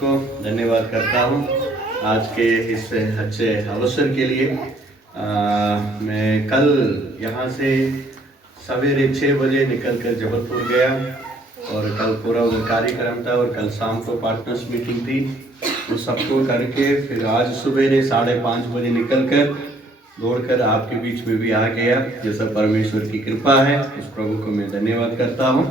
को धन्यवाद करता हूँ आज के इस अच्छे अवसर के लिए। मैं कल यहाँ से सवेरे 6 बजे निकलकर जबलपुर गया और कल पूरा उधर कार्यक्रम था और कल शाम को पार्टनर्स मीटिंग थी। वो सबको करके फिर आज सवेरे 5:30 बजे निकलकर दौड़कर आपके बीच में भी आ गया। ये सब परमेश्वर की कृपा है, उस प्रभु को मैं धन्यवाद करता हूँ।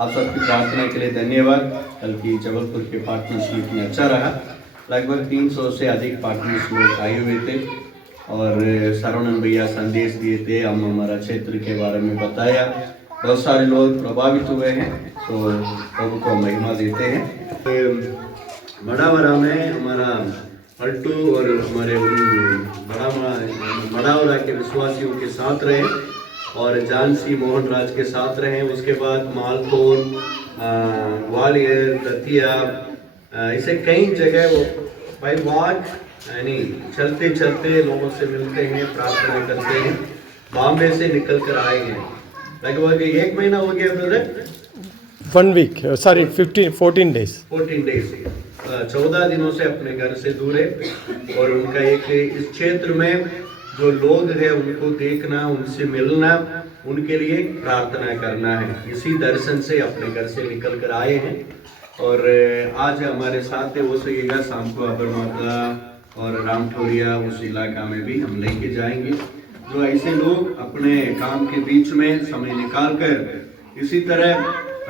आप सबकी प्रार्थना के लिए धन्यवाद। कल की जबलपुर के पार्टनर्स मीटिंग अच्छा रहा। लगभग 300 से अधिक पार्टनर्स लोग आए हुए थे और सरवणन भैया संदेश दिए थे, हम हमारा क्षेत्र के बारे में बताया। बहुत सारे लोग प्रभावित हुए हैं, तो प्रभु को महिमा देते हैं। बड़ावरा में हमारा पलटू और हमारे बड़ावरा के विश्वासियों के साथ रहे और जानसी मोहन राज के साथ रहे। उसके बाद मालकोन, ग्वालियर, दतिया, ऐसे कई जगह वो भाई वॉक यानी चलते चलते लोगों से मिलते हैं, प्रार्थना करते हैं। बॉम्बे से निकल कर आए हैं, लगभग 1 महीना हो गया ब्रदर। 1 week, sorry 14 days 14 दिनों से अपने घर से दूर है और उनका एक इस क्षेत्र में जो लोग हैं उनको देखना, उनसे मिलना, उनके लिए प्रार्थना करना है। इसी दर्शन से अपने घर से निकल कर आए हैं और आज हमारे साथ है वो सहीगा शाम को अबरमाता और रामठौरिया उस इलाका में भी हम लेके जाएंगे। जो ऐसे लोग अपने काम के बीच में समय निकाल कर इसी तरह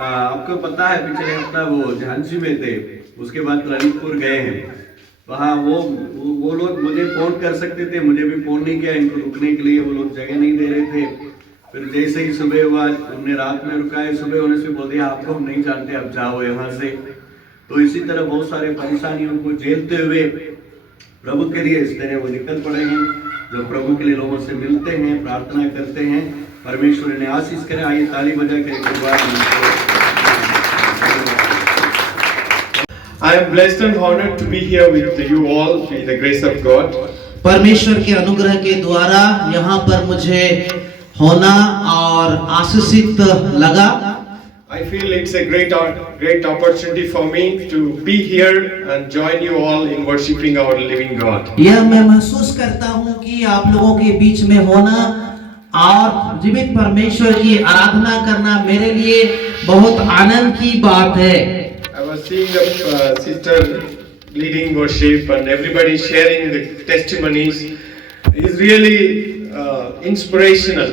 आपको पता है पिछले हफ्ता वो झांसी में थे, उसके बाद ललितपुर गए हैं। वहाँ वो लोग मुझे फोन कर सकते थे, मुझे भी फोन नहीं किया इनको रुकने के लिए, वो लोग जगह नहीं दे रहे थे। फिर जैसे ही सुबह हुआ उन्होंने रात में रुका है, सुबह होने से बोल दिया आपको हम नहीं जानते, अब जाओ यहाँ से। तो इसी तरह बहुत सारे परेशानियों को झेलते हुए प्रभु के लिए इस तरह वो निकल पड़े हैं। जो प्रभु के लिए लोगों से मिलते हैं, प्रार्थना करते हैं। परमेश्वर ने आशीष करे। आइए ताली बजा कर I am blessed and honored to be here with you all by the grace of God. परमेश्वर के अनुग्रह के द्वारा यहाँ पर मुझे होना और आशीषित लगा। I feel it's a great opportunity for me to be here and join you all in worshiping our living God. यह मैं महसूस करता हूँ कि आप लोगों के बीच में होना और जीवित परमेश्वर की आराधना करना मेरे लिए बहुत आनंद की बात है। I was seeing the sister leading worship and everybody sharing the testimonies is really inspirational.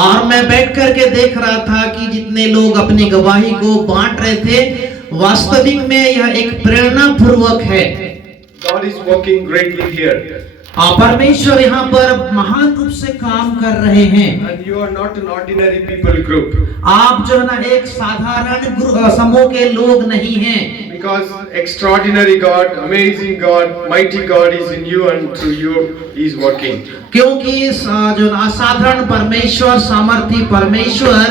और मैं बैठ करके देख रहा था कि जितने लोग अपनी गवाही को बांट रहे थे, वास्तविक में यह एक प्रेरणा पूर्वक है। God is working greatly here. परमेश्वर यहाँ पर महान रूप से काम कर रहे हैं। And you are not an ordinary people group. आप जो है ना एक साधारण समूह के लोग नहीं हैं। Because extraordinary God, amazing God, mighty God is in you and through you He is working. क्योंकि जो असाधारण परमेश्वर, सामर्थी परमेश्वर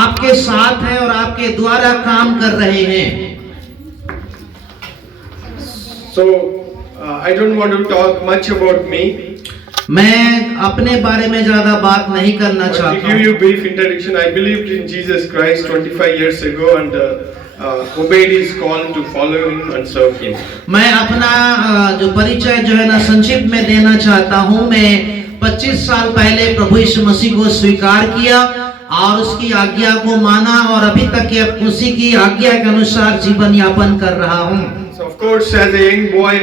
आपके साथ है और आपके द्वारा काम कर रहे हैं। So I don't want to talk much about me. मैं अपने बारे में ज्यादा बात नहीं करना चाहता To give you a brief introduction, I believed in Jesus Christ 25 years ago and obeyed His call to follow Him and serve Him. मैं अपना जो परिचय जो है ना संक्षिप्त में देना चाहता हूँ। मैं 25 साल पहले प्रभु यीशु मसीह को स्वीकार किया और उसकी आज्ञा को माना और अभी तक उसी की आज्ञा के अनुसार जीवन यापन कर रहा हूँ। So of course, as a young boy,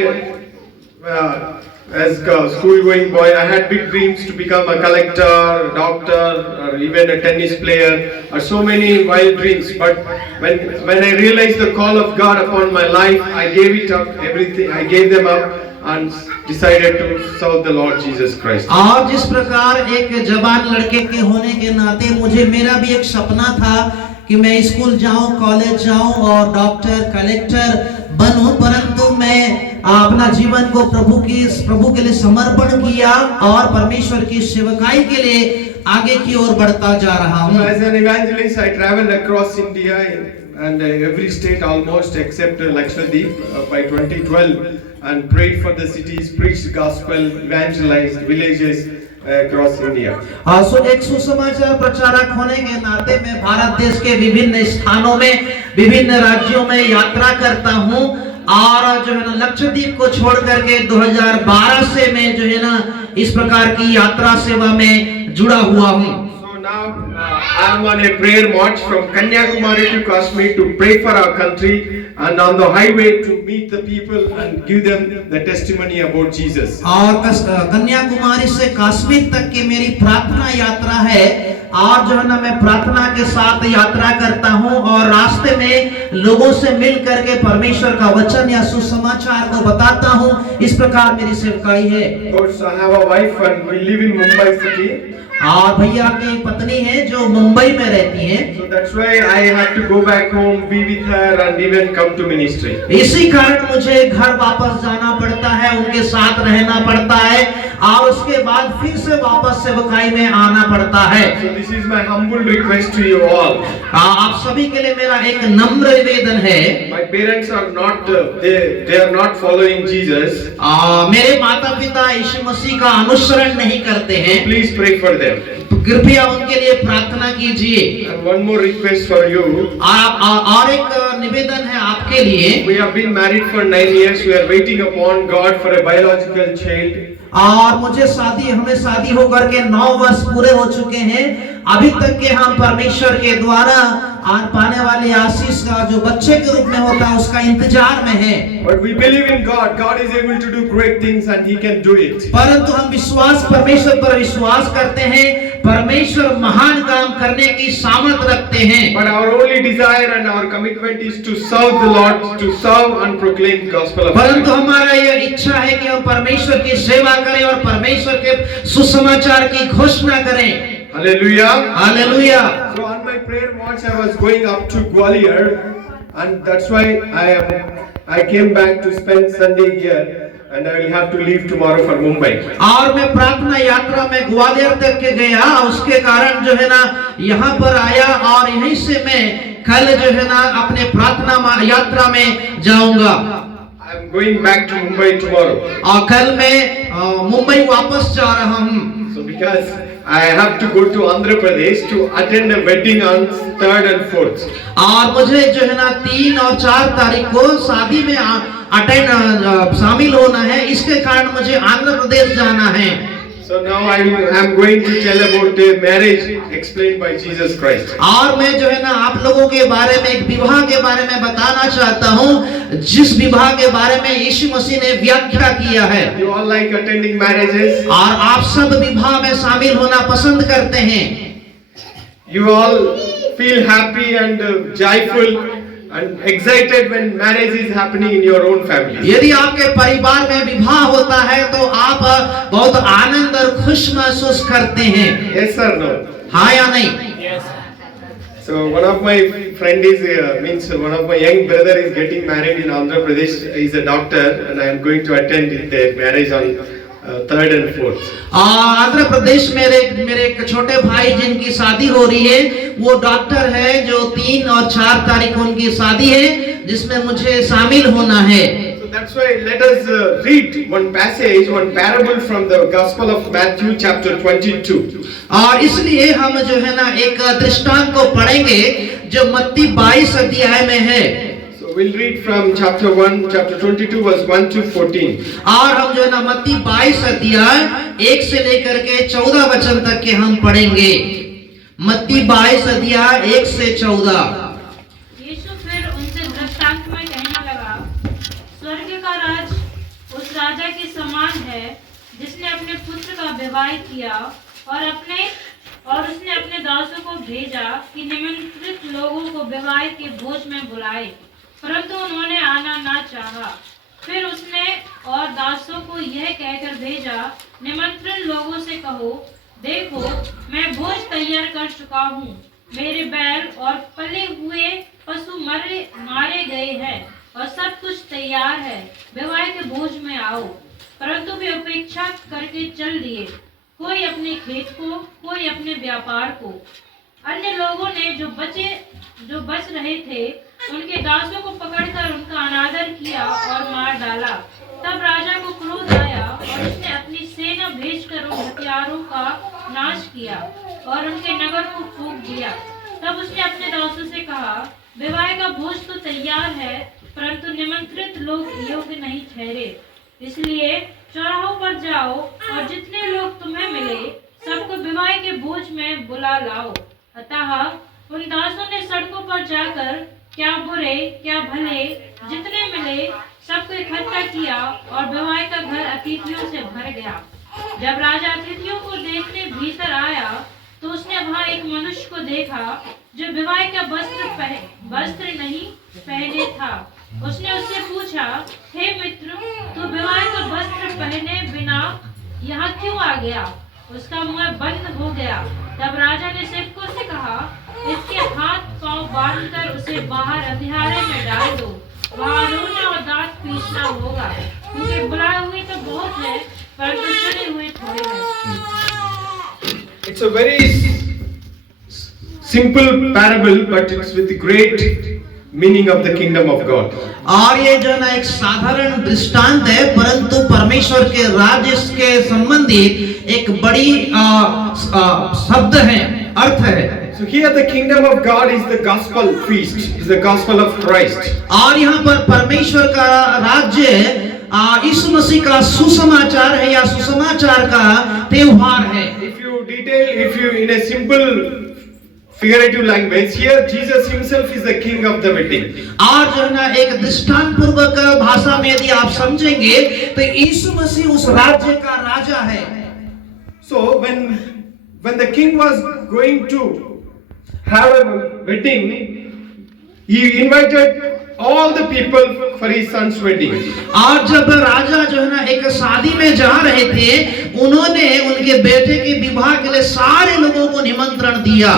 as a school-going boy, I had big dreams to become a collector, doctor, or even a tennis player, or so many wild dreams. But when I realized the call of God upon my life, I gave it up, everything. I gave them up and decided to serve the Lord Jesus Christ. और जिस प्रकार एक जवान लड़के के होने के नाते मुझे मेरा भी एक सपना था कि मैं स्कूल जाऊं, कॉलेज जाऊं और डॉक्टर, कलेक्टर बनूं, परंतु मैं अपना जीवन को प्रभु के लिए समर्पण किया और परमेश्वर की सेवकाई के लिए आगे की ओर बढ़ता जा रहा हूं। As an evangelist, I traveled across India and every state almost except Lakshadweep by 2012 and prayed for the cities, preached the gospel, evangelized villages across India. सो एक सुसमाचार प्रचारक होने के नाते मैं भारत देश के विभिन्न स्थानों में, विभिन्न राज्यों में यात्रा करता हूं और जो है ना लक्षद्वीप को छोड़ करके 2012 से मैं जो है ना इस प्रकार की यात्रा सेवा में जुड़ा हुआ हूँ। So now I am on a prayer march from Kanyakumari to Kashmir to pray for our country and on the highway to meet the people and give them the testimony about Jesus. और कन्याकुमारी से कश्मीर तक की मेरी प्रार्थना यात्रा है और जो है ना मैं प्रार्थना के साथ यात्रा करता हूँ और रास्ते में लोगों से मिल करके परमेश्वर का वचन या सुसमाचार को बताता हूँ। इस प्रकार मेरी सेवकाई है। Of course, I have a wife and we live in Mumbai city. और भैया की पत्नी है जो मुंबई में रहती है। So that's why I have to go back home, be with her and even come to ministry. इसी कारण मुझे घर वापस जाना पड़ता है, उनके साथ रहना पड़ता है और उसके बाद फिर से वापस सेवकाई में आना पड़ता है। So this is my humble request to you all. आप सभी के लिए मेरा एक नम्र निवेदन है। My parents are not they are not following Jesus. मेरे माता पिता यीशु मसीह का अनुसरण नहीं करते हैं। Please pray for them. तो कृपया उनके लिए प्रार्थना कीजिए। And one more request for you. और एक निवेदन है आपके लिए। We have been married for 9 years. We are waiting upon God for a biological child. और हमें शादी होकर के 9 वर्ष पूरे हो चुके हैं। अभी तक के हम परमेश्वर के द्वारा पाने वाली आशीष का जो बच्चे के रूप में होता है उसका इंतजार में है। But we believe in God. God is able to do great things and He can do it. परंतु हम परमेश्वर पर विश्वास करते हैं। परमेश्वर महान काम करने की सामर्थ रखते हैं। But our only desire and our commitment is to serve the Lord, to serve and proclaim gospel of God. परंतु हमारा यह इच्छा है कि हम परमेश्वर की सेवा करें और परमेश्वर के सुसमाचार की घोषणा करें। Hallelujah. Hallelujah. So on my prayer march I was going up to Gwalior and that's why I came back to spend Sunday here and I will have to leave tomorrow for Mumbai. और मैं प्रार्थना यात्रा में ग्वालियर तक के गया, उसके कारण जो है ना यहाँ पर आया और यहीं से मैं कल जो है ना अपने प्रार्थना यात्रा में जाऊंगा। I am going back to Mumbai tomorrow. और कल मैं मुंबई वापस जा रहा हूँ। So because I have to go to Andhra Pradesh to attend a wedding on 3rd and 4th. और मुझे जो है ना 3 और 4 तारीख को शादी में शामिल होना है, इसके कारण मुझे आंध्र प्रदेश जाना है। So now I am going to tell about the marriage explained by Jesus Christ. और मैं जो है ना आप लोगों के बारे में एक विवाह के बारे में बताना चाहता हूँ, जिस विवाह के बारे में यीशु मसीह ने व्याख्या किया है। You all like attending marriages? और आप सब विवाह में शामिल होना पसंद करते हैं। You all feel happy and joyful and excited when marriage is happening in your own family. यदि आपके परिवार में विवाह होता है तो आप बहुत आनंद और खुश महसूस करते हैं। Yes or no? हाँ या नहीं? So one of my friend is one of my young brother is getting married in Andhra Pradesh. He is a doctor and I am going to attend their marriage on 3rd and 4th. Andhra Pradesh में मेरे एक छोटे भाई जिनकी शादी हो रही है, वो डॉक्टर है, जो 3 और 4 तारीख उनकी शादी है, जिसमें मुझे शामिल होना है। So that's why let us read one passage, one parable from the Gospel of Matthew chapter 22. और इसलिए हम जो है ना एक दृष्टांत को पढ़ेंगे जो मत्ती 22 अध्याय में है। We'll read from chapter 22 verse 1 to 14. और हम जो है ना मत्ती 22 अध्याय 1 से लेकर के 14 वचन तक के हम पढ़ेंगे। मत्ती 22 अध्याय 1 से 14। यीशु फिर उनसे दृष्टांत में कहने लगा, स्वर्ग का राज उस राजा के समान है जिसने अपने पुत्र का विवाह किया और उसने अपने दासों को भेजा कि निमंत्रित लोगों को विवाह के भोज में बुलाए, परंतु उन्होंने आना ना चाहा। फिर उसने और दासों को यह कहकर भेजा, निमंत्रण लोगों से कहो, देखो मैं भोज तैयार कर चुका हूँ, मेरे बैल और पले हुए पशु मारे गए हैं और सब कुछ तैयार है, विवाह के भोज में आओ। परंतु वे उपेक्षा करके चल दिए, कोई अपने खेत को, कोई अपने व्यापार को। अन्य लोगों ने जो बच रहे थे उनके दासों को पकड़कर उनका अनादर किया और मार डाला। तब राजा को क्रोध आया और उसने अपनी सेना भेजकर उन हथियारों का नाश किया और उनके नगर को फूंक दिया। तब उसने अपने दासों से कहा, विवाह का भोज तो तैयार है, परंतु निमंत्रित लोग योग्य नहीं ठहरे। इसलिए चौराहों पर जाओ और जितने लोग तुम्हें मिले सबको विवाह के भोज में बुला लाओ। अतः उन दासों ने सड़कों पर जाकर क्या बुरे क्या भले जितने मिले सबको इकट्ठा किया और विवाह का घर अतिथियों से भर गया। जब राजा अतिथियों को देखने भीतर आया तो उसने वहां एक मनुष्य को देखा जो विवाह का वस्त्र नहीं पहने था। उसने उससे पूछा, हे मित्र, तू विवाह का वस्त्र पहने बिना यहाँ क्यों आ गया? उसका मुंह बंद हो गया। तब राजा ने सेवकों से कहा, इसके हाथ पांव बांधकर उसे बाहर अंधियारे में डाल दो, वहाँ रोना और दांत पीसना होगा, क्योंकि बुलाए हुए तो बहुत है परंतु चुने हुए थोड़े हैं। It's a very simple parable, but it's with great meaning of the kingdom of God. और ये जो ना एक साधारण दृष्टांत है, परंतु परमेश्वर के राज्य के संबंधित एक बड़ी शब्द है, अर्थ है। So here the kingdom of God is the gospel feast, is the gospel of Christ. और यहाँ पर परमेश्वर का राज्य यीशु मसीह का सुसमाचार है या सुसमाचार का त्योहार है। If you in a simple figurative language, here Jesus himself is the king of the wedding. और जो है ना एक दृष्टांत पूर्वक भाषा में यदि आप समझेंगे तो यीशु मसीह उस राज्य का राजा है। So when the king was going to have a wedding, he invited all the people for his son's wedding. और जब राजा जो है ना एक शादी में जा रहे थे, उन्होंने उनके बेटे के विवाह के लिए सारे लोगों को निमंत्रण दिया।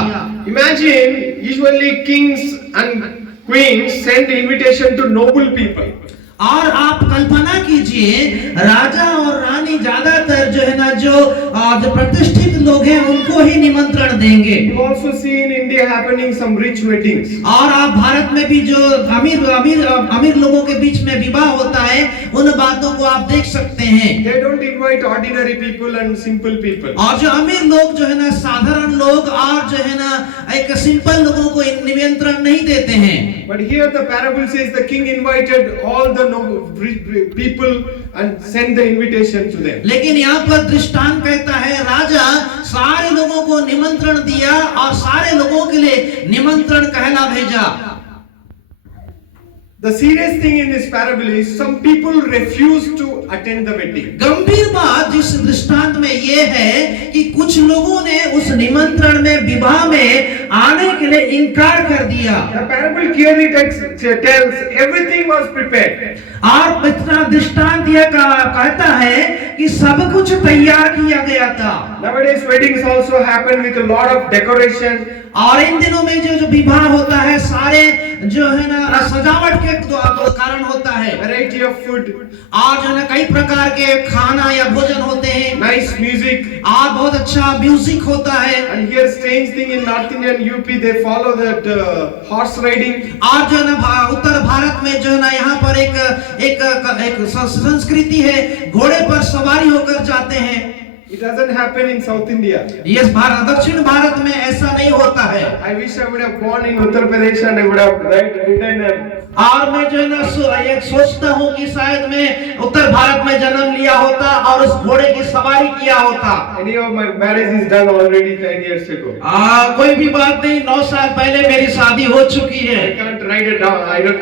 Imagine, usually kings and queens send invitation to noble people. और आप कल्पना कीजिए, राजा और रानी ज्यादातर जो है ना जो प्रतिष्ठित लोग हैं उनको ही निमंत्रण देंगे। You also see in India happening some rich weddings. और आप भारत में भी जो अमीर लोगों के बीच में विवाह होता है, उन बातों को आप देख सकते हैं। They don't invite ordinary people and simple people. और जो अमीर लोग जो है ना साधारण लोग और जो है ना एक सिंपल लोगों को निमंत्रण नहीं देते हैं। But here the parable says the king invited all the people and sent the invitation to them. लेकिन यहाँ पर दृष्टांत कहता है, राजा सारे लोगों को निमंत्रण दिया और सारे लोगों के लिए निमंत्रण कहला भेजा। The serious thing in this parable is some people refuse to attend the wedding. गंभीर बात जिस दृष्टांत में ये है कि कुछ लोगों ने उस निमंत्रण में विवाह में आने के लिए इनकार कर दिया। The parable clearly tells everything was prepared. और इतना दृष्टांत यह कहता है कि सब कुछ तैयार किया गया था। Nowadays weddings also happen with a lot of decoration. और इन दिनों में जो विवाह होता है, सारे जो है ना सजावट के कारण होता है। Variety of food. और जो है ना कई प्रकार के खाना या भोजन होते हैं। Nice music. और बहुत अच्छा म्यूजिक होता है। And here strange thing in North India and UP they follow that horse riding. और जो है ना उत्तर भारत में जो है ना यहाँ पर एक संस्कृति है, घोड़े पर सवारी होकर जाते हैं। It doesn't happen in South India. ये दक्षिण भारत में ऐसा नहीं होता है। I wish I would have born in Uttar Pradesh and I would have ridden और मैं जो है ना एक सोचता हूँ कि शायद मैं उत्तर भारत में जन्म लिया होता और उस घोड़े की सवारी किया होता। Anyhow, my marriage is done already 10 years ago. कोई भी बात नहीं, 9 साल पहले मेरी शादी हो चुकी है। I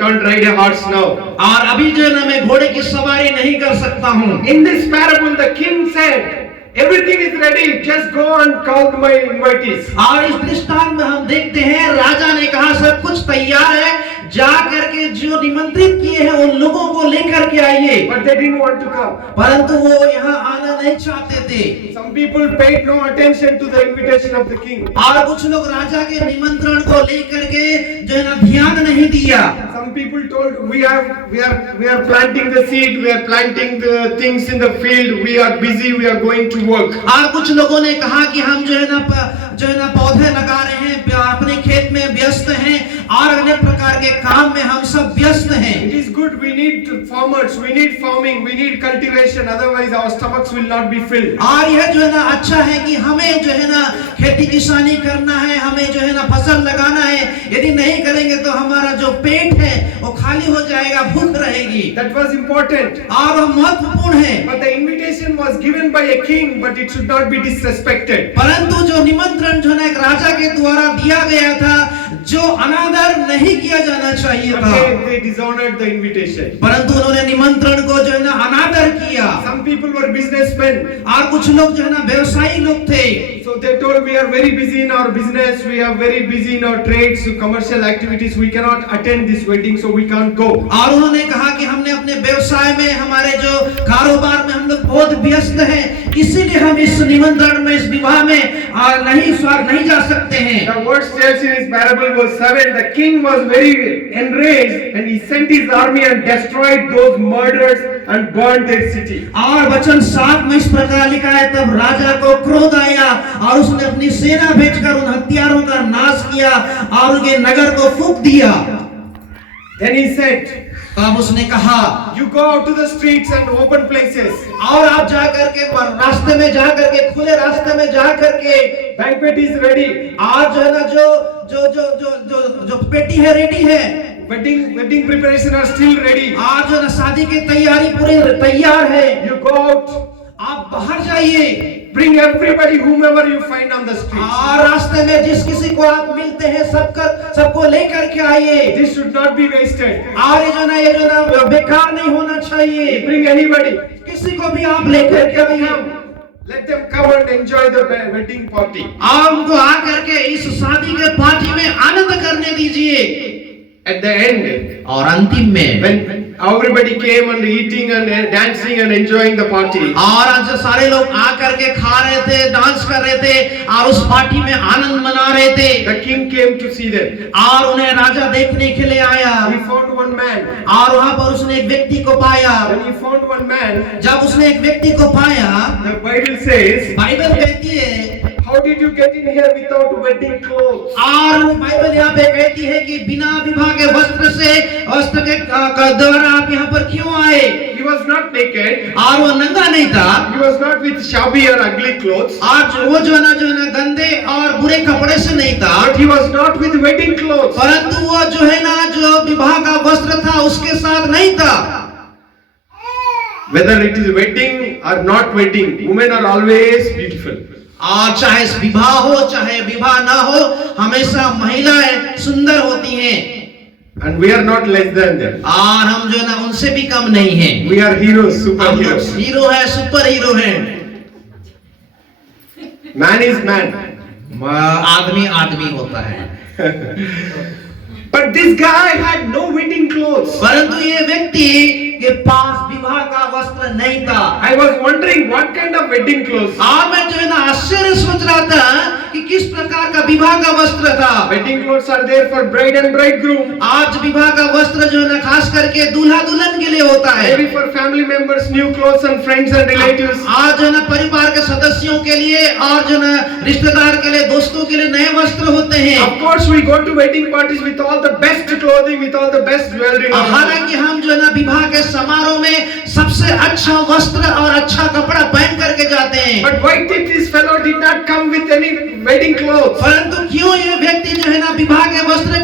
can't ride a horse now. और अभी जो है ना मैं घोड़े की सवारी नहीं कर सकता हूँ। In this parable, the king said, everything is ready, just go and call my invitees. और इस दृष्टांत में हम देखते हैं, राजा ने कहा सब कुछ तैयार है, जा करके जो निमंत्रित किए हैं उन लोगों को लेकर के आइए। But they didn't want to come. परंतु वो यहाँ आना नहीं चाहते थे। Some people paid no attention to the invitation of the king. और कुछ लोग राजा के निमंत्रण को लेकर के जो है ना ध्यान नहीं दिया। Some people told we are planting the seed, we are planting the things in the field, we are busy, we are going to work. और कुछ लोगों ने कहा कि हम जो है ना पौधे लगा रहे हैं, अपने खेत में व्यस्त हैं और अनेक प्रकार के काम में हम सब व्यस्त हैं। It is good, we need farmers, we need farming, we need cultivation, otherwise our stomachs will not be filled. और यह जो है ना अच्छा है कि हमें जो है ना खेती किसानी करना है, हमें जो है ना फसल लगाना है। यदि नहीं करेंगे तो हमारा जो पेट है वो खाली हो जाएगा, भूख रहेगी। That was important. और वह महत्वपूर्ण है। But the invitation was given by a king, but it should not be disrespected. परंतु जो निमंत्रण जो है ना एक राजा के द्वारा दिया गया था, जो अनादर नहीं किया जाना चाहिए But था। they dishonored the invitation. परंतु उन्होंने निमंत्रण को जो है ना अनादर किया। Some people were businessmen. और कुछ लोग जो है ना व्यवसायी लोग थे। So they told, we are very busy in our business, we are very busy in our trades, commercial activities, we cannot attend this wedding, so we can't go. और उन्होंने कहा कि हमने अपने व्यवसाय में, हमारे जो कारोबार में हम लोग बहुत व्यस्त हैं, इसीलिए हम इस निमंत्रण में, इस विवाह में नहीं जा सकते हैं। The words tells in his parable verse 7, the king was very enraged and he sent his army and destroyed those murderers and burned their city. और वचन 7 में इस प्रकार लिखा है, तब राजा को क्रोध आया और उसने अपनी सेना भेजकर उन हत्यारों का नाश किया और उनके नगर को फूंक दिया। Then he said, तब उसने कहा, you go out to the streets and open places. और आप जा करके रास्ते में जा करके, खुले रास्ते में जा करके, Banquet is ready. आज जो है ना जो पेटी है रेडी है, Wedding preparation are still ready. आज जो ना शादी की तैयारी पूरी तैयार है। You go out, आप बाहर जाइए, bring everybody, whomever you find on the streets. और रास्ते में जिस किसी को आप मिलते हैं सबको लेकर के आइए। This should not be wasted. और ये जो ना बेकार नहीं होना चाहिए। Bring anybody. किसी को भी आप लेकर के आइए। Let them come and enjoy the wedding party. आप उनको आकर के इस शादी के पार्टी में आनंद करने दीजिए। At the end, और अंतिम में, when everybody came and eating and dancing and enjoying the party, और आज सारे लोग आकर के खा रहे थे, डांस कर रहे थे और उस पार्टी में आनंद मना रहे थे, the king came to see them. और उन्हें राजा देखने के लिए आया। He found one man. और वहां पर उसने एक व्यक्ति को पाया। When he found one man, जब उसने एक व्यक्ति को पाया, the Bible says, बाइबल कहती है, how did you get in here without wedding clothes? और बाइबल यहाँ पे कहती है कि बिना विवाह के वस्त्र के द्वारा आप यहाँ पर क्यों आए? He was not naked. और वो नंगा नहीं था। He was not with shabby or ugly clothes. आज वो जो है ना गंदे और बुरे कपड़े से नहीं था। But he was not with wedding clothes. परंतु वो जो है ना जो विवाह का वस्त्र था उसके साथ नहीं था। Whether it is wedding or not wedding, women are always beautiful. और चाहे विवाह हो चाहे विवाह ना हो, हमेशा महिलाएं सुंदर होती हैं। And we are not less than them. और हम जो है ना उनसे भी कम नहीं हैं। We are heroes, super हम लोग heroes. हीरो है, सुपर हीरो हैं। Man is man. आदमी आदमी होता है। But this guy had no wedding clothes. परंतु ये व्यक्ति के पास विवाह का वस्त्र नहीं था। I was wondering what kind of wedding clothes. और मैं जो है ना आश्चर्य सोच रहा था कि किस प्रकार का विवाह का वस्त्र था। Wedding clothes are there for bride and bridegroom. आज विवाह का वस्त्र जो है ना खास करके दूल्हा दुल्हन के लिए होता है। Maybe for family members, new clothes and friends and relatives. आज जो है ना परिवार के सदस्यों के लिए और जो ना रिश्तेदार के लिए, दोस्तों के लिए नए वस्त्र होते हैं। Of course, we go to wedding parties with all the best clothing, with all the best jewelry. हालांकि हम जो है ना विवाह के समारोह में सबसे अच्छा वस्त्र और अच्छा कपड़ा पहन करके जाते हैं। But why did this fellow did not come with any wedding clothes? परंतु क्यों ये व्यक्ति जो है ना विवाह के वस्त्र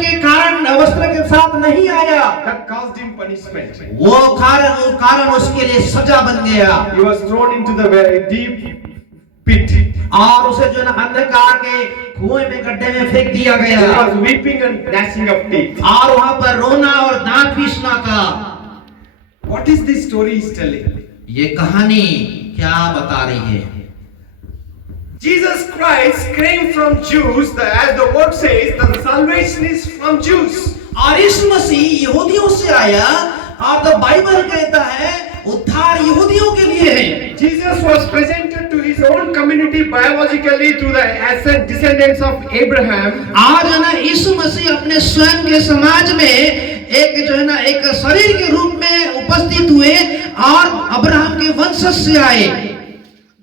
के साथ नहीं आया? That caused him punishment. वो कारण उसके लिए सजा बन गया। He was thrown into the very deep pit. और उसे जो है ना अंधकार के कुएं में, गड्ढे में फेंक दिया He गया। was weeping and gnashing of teeth. और वहां पर रोना और दांत पीसना था। What is this story is telling? ये कहानी क्या बता रही है? Jesus Christ came from Jews, as the word says, the salvation is from Jews. और यीशु मसीह यहूदियों से आया और द बाइबल कहता है उद्धार यहूदियों के लिए है। Jesus was presented to his own community biologically through the descendants of Abraham. आज है ना यीशु मसीह अपने स्वयं के समाज में एक जो है ना एक शरीर के रूप में उपस्थित हुए और अब्राहम के वंशज से आए।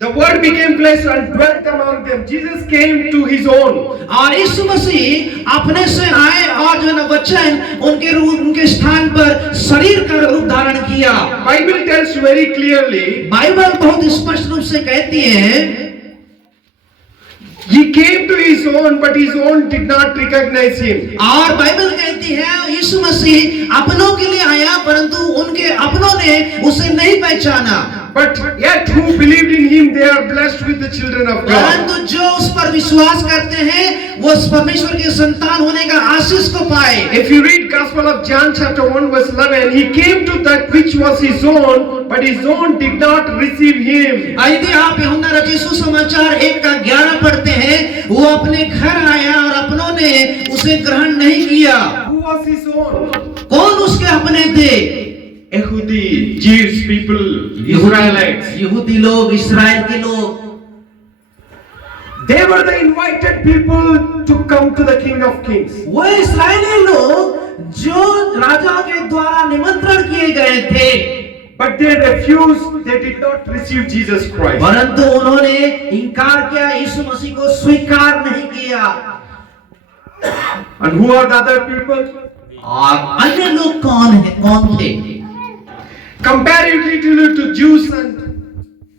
The word became flesh and dwelt among them. Jesus came to his own. और यीशु मसीह अपने से आए और जो न वचन उनके स्थान पर शरीर का रूप धारण किया। Bible tells very clearly, Bible बहुत स्पष्ट रूप से कहती है, he came to his own, but his own did not recognize him. और बाइबल कहती है यीशु मसीह अपनों के लिए आया परंतु उनके अपनों ने उसे नहीं पहचाना। But yet who believed in him, they are blessed with the children of God. परंतु जो उस पर विश्वास करते हैं वो परमेश्वर के संतान होने का आशीष को पाए। If you read Gospel of John chapter 1 verse 11, he came to that which was his own, but his own did not receive him. यदि आप यूहन्ना रचित सुसमाचार 1:11 पढ़ते हैं, वो अपने घर आया और अपनों ने उसे ग्रहण नहीं किया। Who was his own? कौन उसके अपने थे? Yehudi, Jews, people, Israelites. यहूदी लोग, इस्राएल के लोग। They were the invited people to come to the King of Kings. वो इस्राएली लोग जो राजा के द्वारा निमंत्रण किए गए थे, But they refused, they did not receive Jesus Christ. परंतु उन्होंने इनकार किया, यीशु मसीह को स्वीकार नहीं किया। And who are the other people? और अन्य लोग कौन थे? Comparatively to Jews and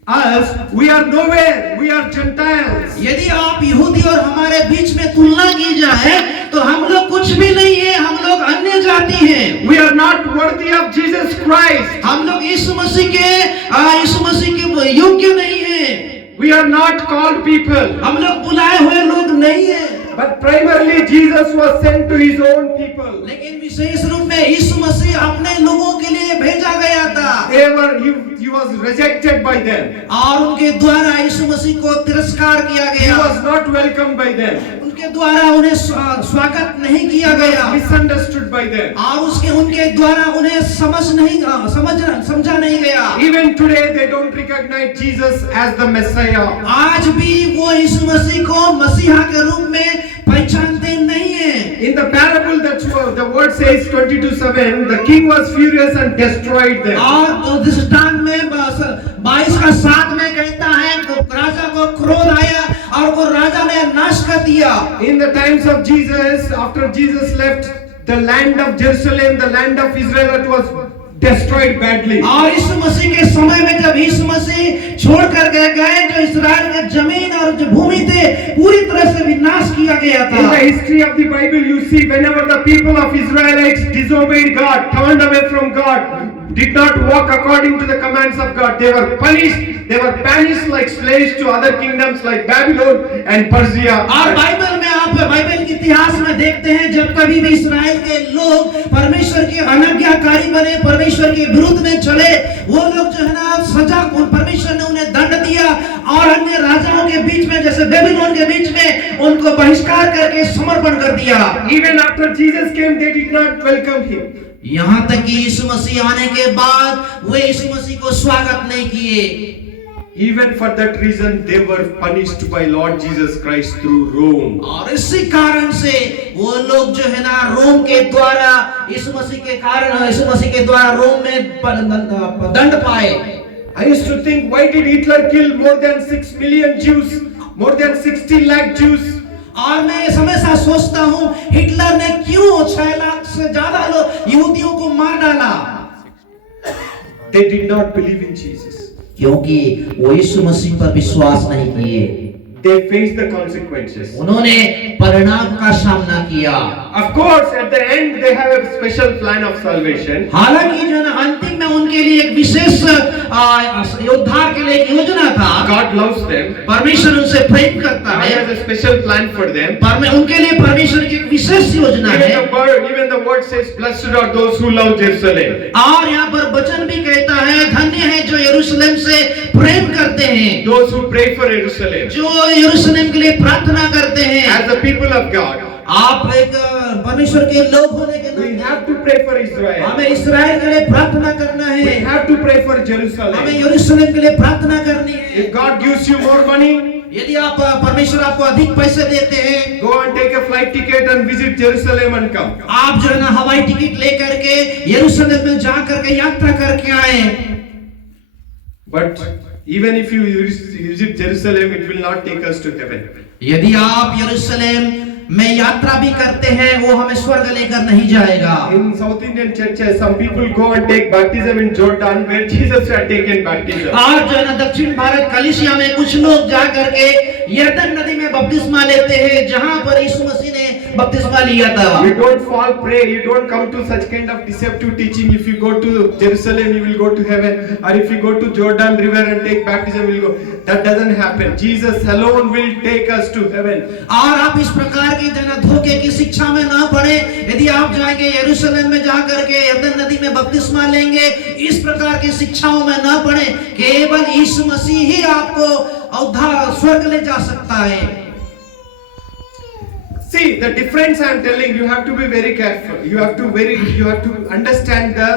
us, we are nowhere. We are Gentiles. यदि आप यहूदी और हमारे बीच में तुलना की जाए तो हम लोग कुछ भी नहीं है, हम लोग अन्य जाति हैं। We are not worthy of Jesus Christ. हम लोग यीशु मसीह के योग्य नहीं हैं। We are not called people. हम लोग बुलाए हुए लोग नहीं हैं। But primarily Jesus was sent to his own people. लेकिन विशेष रूप में यीशु मसीह अपने लोगों के लिए भेजा गया था। He was rejected by them. और उनके द्वारा यीशु मसीह को तिरस्कार किया He गया। was not welcomed by them. उनके द्वारा उन्हें स्वागत नहीं किया गया। Misunderstood by them. और उनके द्वारा उन्हें समझा नहीं गया। Even today they don't recognize Jesus as the Messiah. आज भी वो यीशु मसीह को मसीहा के रूप में पहचानते नहीं हैं। In the parable that the word says 22:7, the king was furious and destroyed them. और दृष्टांत में 22:7 में कहता है राजा को क्रोध आया और वो राजा ने नाश कर दिया। In the times of Jesus, after Jesus left the land of Jerusalem, the land of Israel, it was destroyed badly. और यीशु मसीह के समय में जब यीशु मसीह छोड़ कर गए जो इस्राएल के जमीन और जो भूमि थे पूरी तरह से विनाश किया गया था। In the history of the Bible, you see whenever the people of Israelites disobeyed God, turned away from God, did not walk according to the commands of God, they were punished. They were banished like slaves to other kingdoms like Babylon and Persia. और Bible में आप Bible के इतिहास में देखते हैं जब कभी भी इस्राएल के लोग परमेश्वर के अनाज्ञाकारी बने, परमेश्वर के विरुद्ध में चले, वो लोग जो है ना सजा परमेश्वर ने उन्हें दंड दिया और अन्य राजाओं के बीच में जैसे बेबीलोन के बीच में उनको बहिष्कार करके समर्पण कर दिया। Even after Jesus came, they did not welcome him. यहाँ तक कि यीशु मसीह आने के बाद वे यीशु मसीह को स्वागत नहीं किए। Even for that reason, they were punished by Lord Jesus Christ through Rome. और इसी कारण से वो लोग जो है ना रोम के द्वारा यीशु मसीह के द्वारा रोम में दंड पाए। I used to think, why did Hitler kill more than 6 million Jews, more than 60 lakh Jews? और मैं हमेशा सोचता हूँ हिटलर ने क्यों 6 लाख से ज्यादा लोग यहूदियों को मार डाला? They did not believe in Jesus. क्योंकि वो यीशु मसीह पर विश्वास नहीं किए। They faced the consequences. उन्होंने परिणाम का सामना किया। Of course, at the end they have a special plan of salvation. हालांकि जो ना अंतिम में उनके लिए एक विशेष उद्धार के लिए एक योजना था। God loves them. परमेश्वर उनसे प्रेम करता God है। has a special plan for them. उनके लिए परमेश्वर की एक विशेष योजना है। Even the word says, "Blessed are those who love Jerusalem." और यहाँ पर वचन भी कहता है धन्य है जो यरूशलेम से प्रेम करते हैं। Those who pray for Jerusalem. जो यरूशलेम के लिए प्रार्थना करते हैं। As the people of God, आप एक परमेश्वर के लोग होने के we नाते have to pray for Israel. हमें इस्राएल के लिए प्रार्थना करना We है। have to pray for हमें Jerusalem. यरूशलेम के लिए प्रार्थना करनी है। If God gives you more money, यदि आप परमेश्वर आपको अधिक पैसे देते हैं, go and take a flight ticket and visit Jerusalem and come. आप जो है ना हवाई टिकट लेकर के यरूशलेम में जा करके यात्रा करके आए। But Even if you visit Jerusalem, it will not take us to heaven. यदि आप यरूशलेम में यात्रा भी करते हैं, वो हमें स्वर्ग लेकर नहीं जाएगा। In South Indian churches, some people go and take baptism in Jordan, where Jesus had taken baptism. आज जो है ना दक्षिण भारत कलीसिया में कुछ लोग जा करके यरदन नदी में बपतिस्मा लेते हैं, जहां पर यीशु मसीह ने बपतिस्मा लिया था। You don't fall prey, you don't come to such kind of deceptive teaching. If you go to Jerusalem, you will go to heaven, or if you go to Jordan River and take baptism, you will go. That doesn't happen. Jesus alone will take us to heaven. और आप इस प्रकार की जना धोखे की शिक्षा में ना पड़े। यदि आप जाएंगे यरूशलेम में जा करके यरदन नदी में बपतिस्मा लेंगे, इस प्रकार की शिक्षाओं में ना पड़े। केवल यीशु मसीह ही आपको उद्धार स्वर्ग ले जा सकता है। See the difference I am telling. You have to be very careful. You have to understand the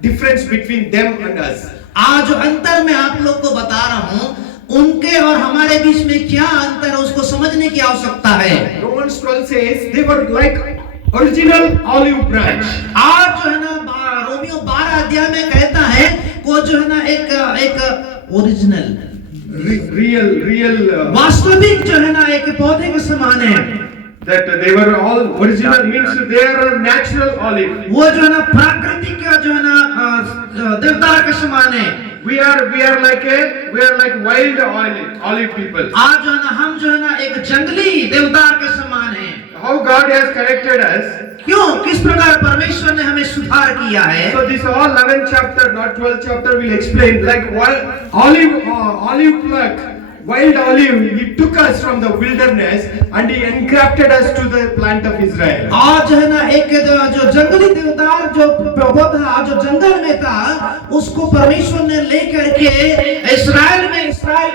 difference between them and us. आज जो अंतर मैं आप लोग को बता रहा हूँ, उनके और हमारे बीच में क्या अंतर है, उसको समझने की आवश्यकता है। Romans 12 says they were like original olive branch. आज जो है ना रोमियो 12 अध्याय में कहता है वो जो है ना एक ओरिजिनल real वास्तविक जो है ना एक पौधे के समान है। that they were all original means they are a natural olive. वो जो है ना प्राकृतिक जो है ना देवदार के समान है। We are like wild olive people. आज जो है ना हम जो है ना एक जंगली देवदार के समान है। How God has connected us. क्यों, किस प्रकार परमेश्वर ने हमें सुधार किया है। So this all 11th chapter, not 12th chapter, will explain like olive pluck. Wild olive, he took us from the wilderness and he engrafted us to the plant of Israel. आज जो है ना एक जो जंगली देवदार जो पौधा जो जंगल में था, उसको परमेश्वर ने लेकर के इस्राएल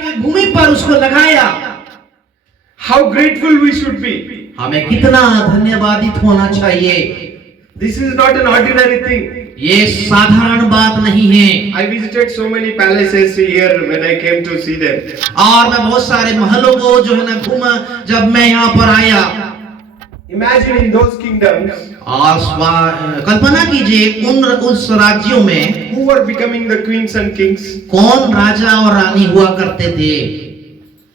की भूमि पर उसको लगाया। How grateful we should be. हमें कितना धन्यवादित होना चाहिए। This is not an ordinary thing. ये साधारण बात नहीं है। I visited so many palaces here when I came to see them. और मैं बहुत सारे महलों को जो है ना घूमा जब मैं यहाँ पर आया। Imagine in those kingdoms. और कल्पना कीजिए उस राज्यों में Who were becoming the queens and kings? कौन राजा और रानी हुआ करते थे।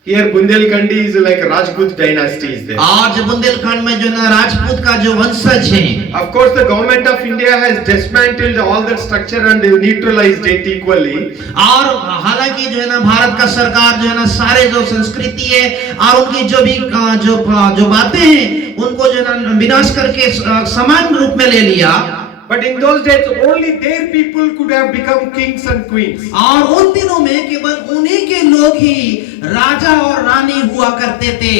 Here Bundelkhandi is like Rajput dynasty is there. आज बुंदेलखंड में जो ना राजपूत का जो वंशज है। Of course the government of India has dismantled all that structure and neutralized it equally. और हालांकि जो है ना भारत का सरकार जो है ना सारे जो संस्कृति है और उनकी जो भी जो बातें हैं उनको जो है ना विनाश करके समान रूप में ले लिया। But in those days only their people could have become kings and queens. और उन दिनों में केवल उन्हीं के लोग ही राजा और रानी हुआ करते थे।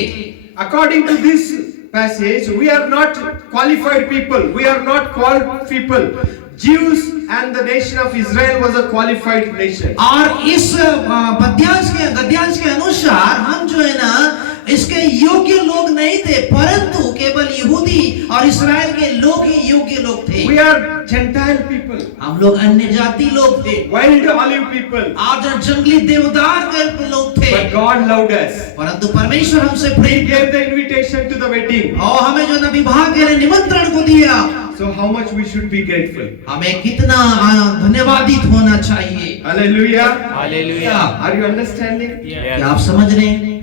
According to this passage, we are not qualified people. We are not called people. Jews and the nation of Israel was a qualified nation. और इस गद्यांश के अनुसार हम जो है ना इसके योग्य लोग नहीं थे, परंतु केवल यहूदी और इस्राएल के लोग ही योग्य लोग थे। We are Gentile people. हम लोग अन्य जाति लोग थे। Wild olive people. आज जंगली देवदार के लोग थे। But God loved us. परंतु परमेश्वर हमसे He Prem gave the invitation to the wedding. और हमें जो ना विवाह के लिए निमंत्रण को दिया। So how much we should be grateful. हमें कितना धन्यवादित होना चाहिए। Hallelujah. Hallelujah. Are you understanding? क्या आप समझ रहे हैं?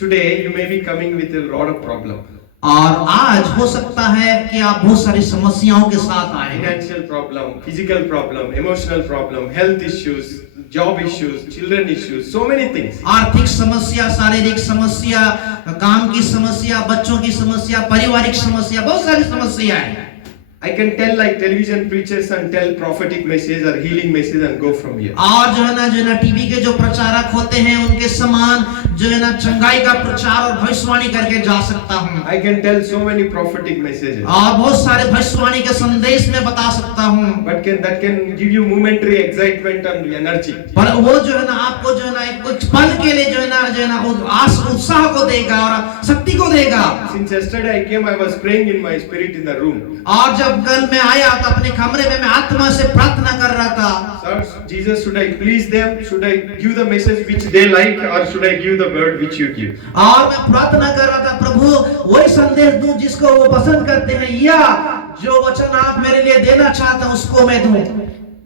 Today you may be coming with a lot of problem. और आज हो सकता है कि आप बहुत सारी समस्याओं के साथ आए हैं। Financial problem, physical problem, emotional problem, health issues, job issues, children issues, so many things. आर्थिक समस्या, शारीरिक समस्या, काम की समस्या, बच्चों की समस्या, पारिवारिक समस्या, बहुत सारी समस्याएं हैं। I can tell like television preachers and tell prophetic message or healing message and go from here. और जो है ना टीवी के जो प्रचारक होते हैं उनके समान जो है ना चंगाई का प्रचार और भविष्यवाणी करके जा सकता हूँ। I can tell so many prophetic messages. और बहुत सारे भविष्यवाणी के संदेश में बता सकता हूँ। But that can give you momentary excitement and energy. पर वो जो है ना आपको जो है ना कुछ पल के लिए जो है ना उत्साह को देगा और शक्ति को देगा। Since yesterday I came, I was praying in my spirit in the room. और जब कल मैं आया तो अपने कमरे में मैं आत्मा से प्रार्थना कर रहा था। Sir, Jesus, should I please them? Should I give the message which they like, or should I give the word which you give? और मैं प्रार्थना कर रहा था, प्रभु वही संदेश दूं जिसको वो पसंद करते हैं या जो वचन आप मेरे लिए देना चाहते हैं उसको मैं दूं।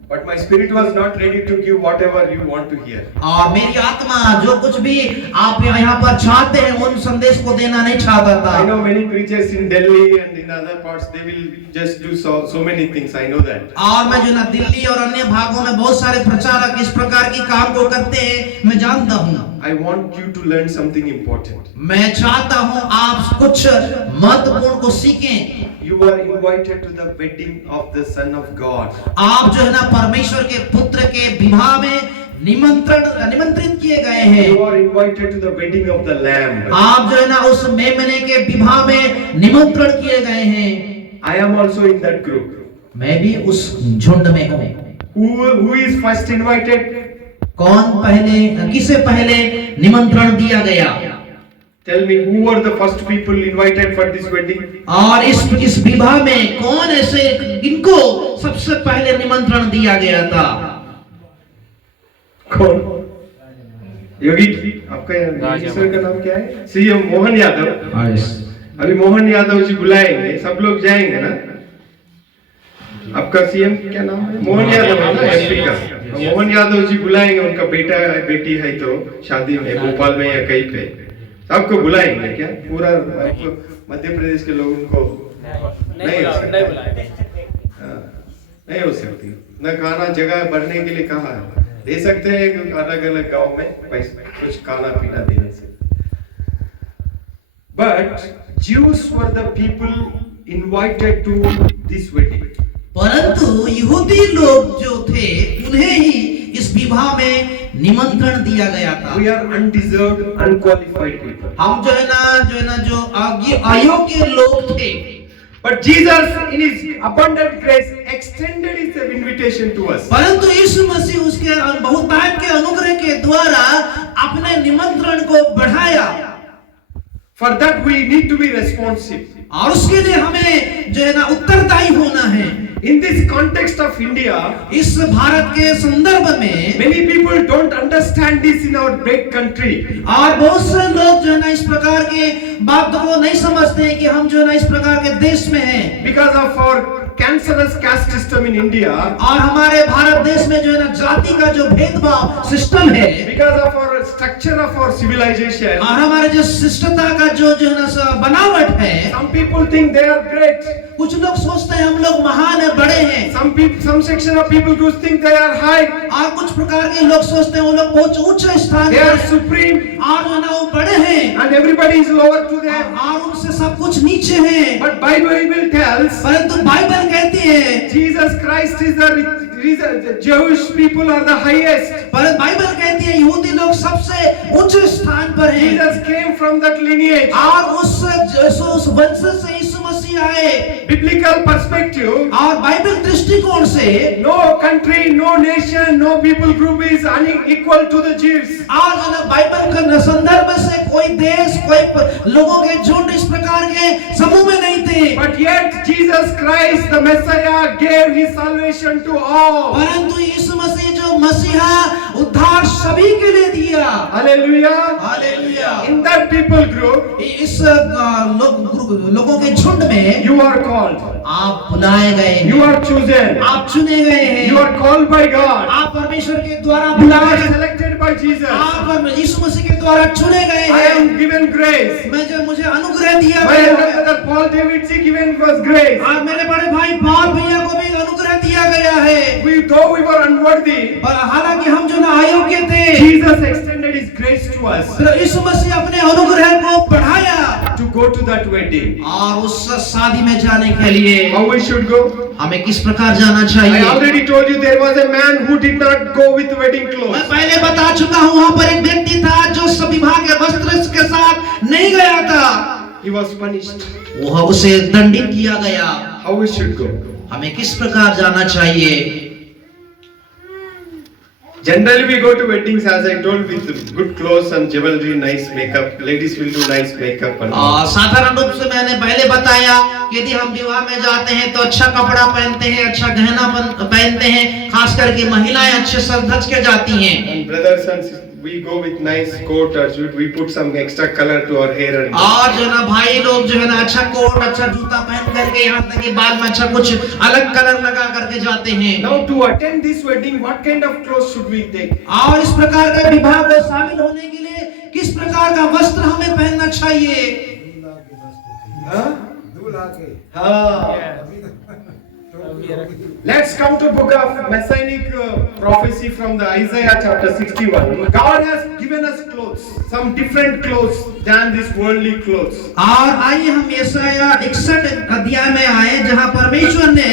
But my spirit was not ready to give whatever you want to hear. और मेरी आत्मा जो कुछ भी आप यहाँ पर चाहते हैं उन संदेश को देना नहीं चाहता था। I know many preachers in Delhi and in other parts, they will just do so many things. I know that. और मैं जो ना दिल्ली और अन्य भागों में बहुत सारे प्रचारक इस प्रकार की काम को करते हैं, मैं जानता हूँ। I want you to learn something important. मैं चाहता हूँ आप कुछ महत्वपूर्ण को सीखें। You are invited to the wedding of the Son of God. आप जो है ना परमेश्वर के पुत्र के विवाह में निमंत्रित किए गए हैं। You are invited to the wedding of the Lamb. आप जो है ना उस मेमने के विवाह में निमंत्रण किए गए हैं। I am also in that group. मैं भी उस झुंड में हूँ। Who is first invited? कौन पहले, किसे पहले निमंत्रण दिया गया? Tell me, who were the first people invited for this wedding? और इस विवाह में कौन ऐसे इनको सबसे पहले निमंत्रण दिया गया था? कौन? योगी जी, आपका मिनिस्टर का नाम क्या है? सीएम मोहन यादव। अभी मोहन यादव जी बुलाएंगे, सब लोग जाएंगे ना? आपका सीएम क्या नाम है? मोहन यादव है ना, एमपी का। मोहन यादव जी बुलाएंगे, उनका बेटा है, बेटी है, तो शादी में भोपाल में या कहीं पे सबको बुलाएंगे क्या? पूरा मध्य प्रदेश के लोगों को नहीं हो सकती। न खाना जगह बढ़ने के लिए कहा है, दे सकते हैं अलग अलग गांव में कुछ खाना पीना देने से। But Jews were the people invited to this wedding. परंतु यहूदी लोग जो थे उन्हें ही इस विवाह में निमंत्रण दिया गया था। We are undeserved, unqualified people. हम जो है ना जो अयोग्य लोग थे। But Jesus, in His abundant grace, extended His invitation to us. परंतु यीशु मसीह उसके बहुतायत के अनुग्रह के द्वारा अपने निमंत्रण को बढ़ाया। For that we need to be responsive. और उसके लिए हमें जो है ना उत्तरदायी होना है। In this context of India, इस भारत के संदर्भ में many people don't understand this in our great country. और बहुत से लोग जो है ना इस प्रकार के बात को नहीं समझते हैं कि हम जो है ना इस प्रकार के देश में हैं। Because of our cancerous caste system in India, और हमारे भारत देश में जो है ना जाति का जो भेदभाव सिस्टम है, because of our structure of our civilization, और हमारे जो शिष्टता का जो है ना बनावट है, some people think they are great. कुछ लोग सोचते हैं हम लोग महान है, बड़े हैं। Some section of people who think they are high. और कुछ प्रकार के लोग सोचते हैं वो लोग बहुत उच्च स्थान They पर are हैं, supreme. और जो है ना वो बड़े हैं, And everybody is lower to them. और उनसे सब कुछ नीचे हैं। But Bible tells परंतु बाइबल कहती है Jesus Christ is the Jewish people are the highest. पर बाइबल कहती है यहूदी लोग सबसे उच्च स्थान पर हैं। Jesus came from that lineage. और उस वंश से यीशु मसीह आए। Biblical perspective, और बाइबल दृष्टिकोण से no country, no nation, no people group is unequal to the Jews. और जो ना बाइबल के संदर्भ से कोई देश, कोई लोगों के झुंड इस प्रकार के समूह में नहीं थे। But yet Jesus Christ, the Messiah, gave His salvation to all. परंतु यीशु मसीह जो मसीहा उद्धार सभी के लिए दिया। Hallelujah. Hallelujah. In that people group, इस लोगों के झुंड में you are called. आप बुलाए गए हैं। You are chosen. आप चुने गए हैं। You are called by God. आप परमेश्वर के द्वारा You बुलाए are गए। selected by Jesus. आप यीशु मसीह के द्वारा चुने गए I हैं। am given grace. मुझे अनुग्रह दिया My गया elder है। brother Paul David C given was grace. और मेरे बड़े भाई पॉल भैया को भी अनुग्रह दिया गया है। Though we were unworthy, और हालांकि हम जो ना अयोग्य थे, Jesus extended His grace to us तो यीशु मसीह अपने अनुग्रह को बढ़ाया to go to that wedding. और उस शादी में जाने के लिए How we should go? हमें किस प्रकार जाना I चाहिए? already told you there was a man who did not go with wedding clothes. मैं पहले बता चुका हूँ, वहाँ पर एक व्यक्ति था जो सब विवाह के वस्त्र के साथ नहीं गया था। He was punished. वह उसे दंडित किया गया। How we should go? हमें किस प्रकार जाना चाहिए? Generally we go to weddings, as I told, with good clothes and jewelry, nice makeup. Ladies will do nice makeup and all. साधारण रूप से मैंने पहले बताया कि यदि हम विवाह में जाते हैं तो अच्छा कपड़ा पहनते हैं, अच्छा गहना पहनते हैं, खास करके महिलाएं अच्छे सज धज के जाती हैं। And brothers and we go with nice coat or should we put some extra color to our hair and और जो ना भाई लोग जो है ना अच्छा कोट अच्छा जूता पहन करके यहाँ तक कि बाल में अच्छा कुछ अलग कलर लगा करके जाते हैं। now to attend this wedding what kind of clothes should we take? और इस प्रकार के विवाह में शामिल होने के लिए किस प्रकार का वस्त्र हमें पहनना चाहिए? Let's come to book of messianic prophecy from the Isaiah chapter 61. God has given us clothes, some different clothes than this worldly clothes. और आइए हम यशाया 61 अध्याय में आए जहां परमेश्वर ने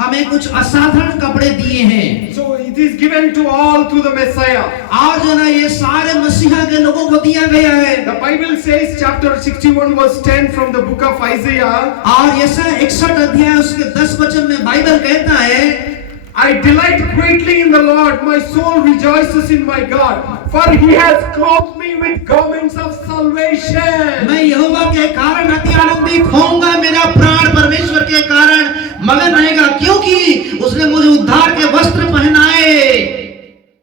हमें कुछ असाधारण कपड़े दिए हैं। So it is given to all through the Messiah. और जो ना ये सारे मसीहा के लोगों को दिया गया है। The Bible says chapter 61 verse 10 from the book of Isaiah. और यशाया 61 अध्याय उसके 10 वचन में बाइबल कहता है, I delight greatly in the Lord, my soul rejoices in my God, for he has clothed me with garments of salvation. मैं यहोवा के कारण अति आनंदित होऊंगा, मेरा प्राण परमेश्वर के कारण मगन रहेगा, क्योंकि उसने मुझे उद्धार के वस्त्र पहनाए।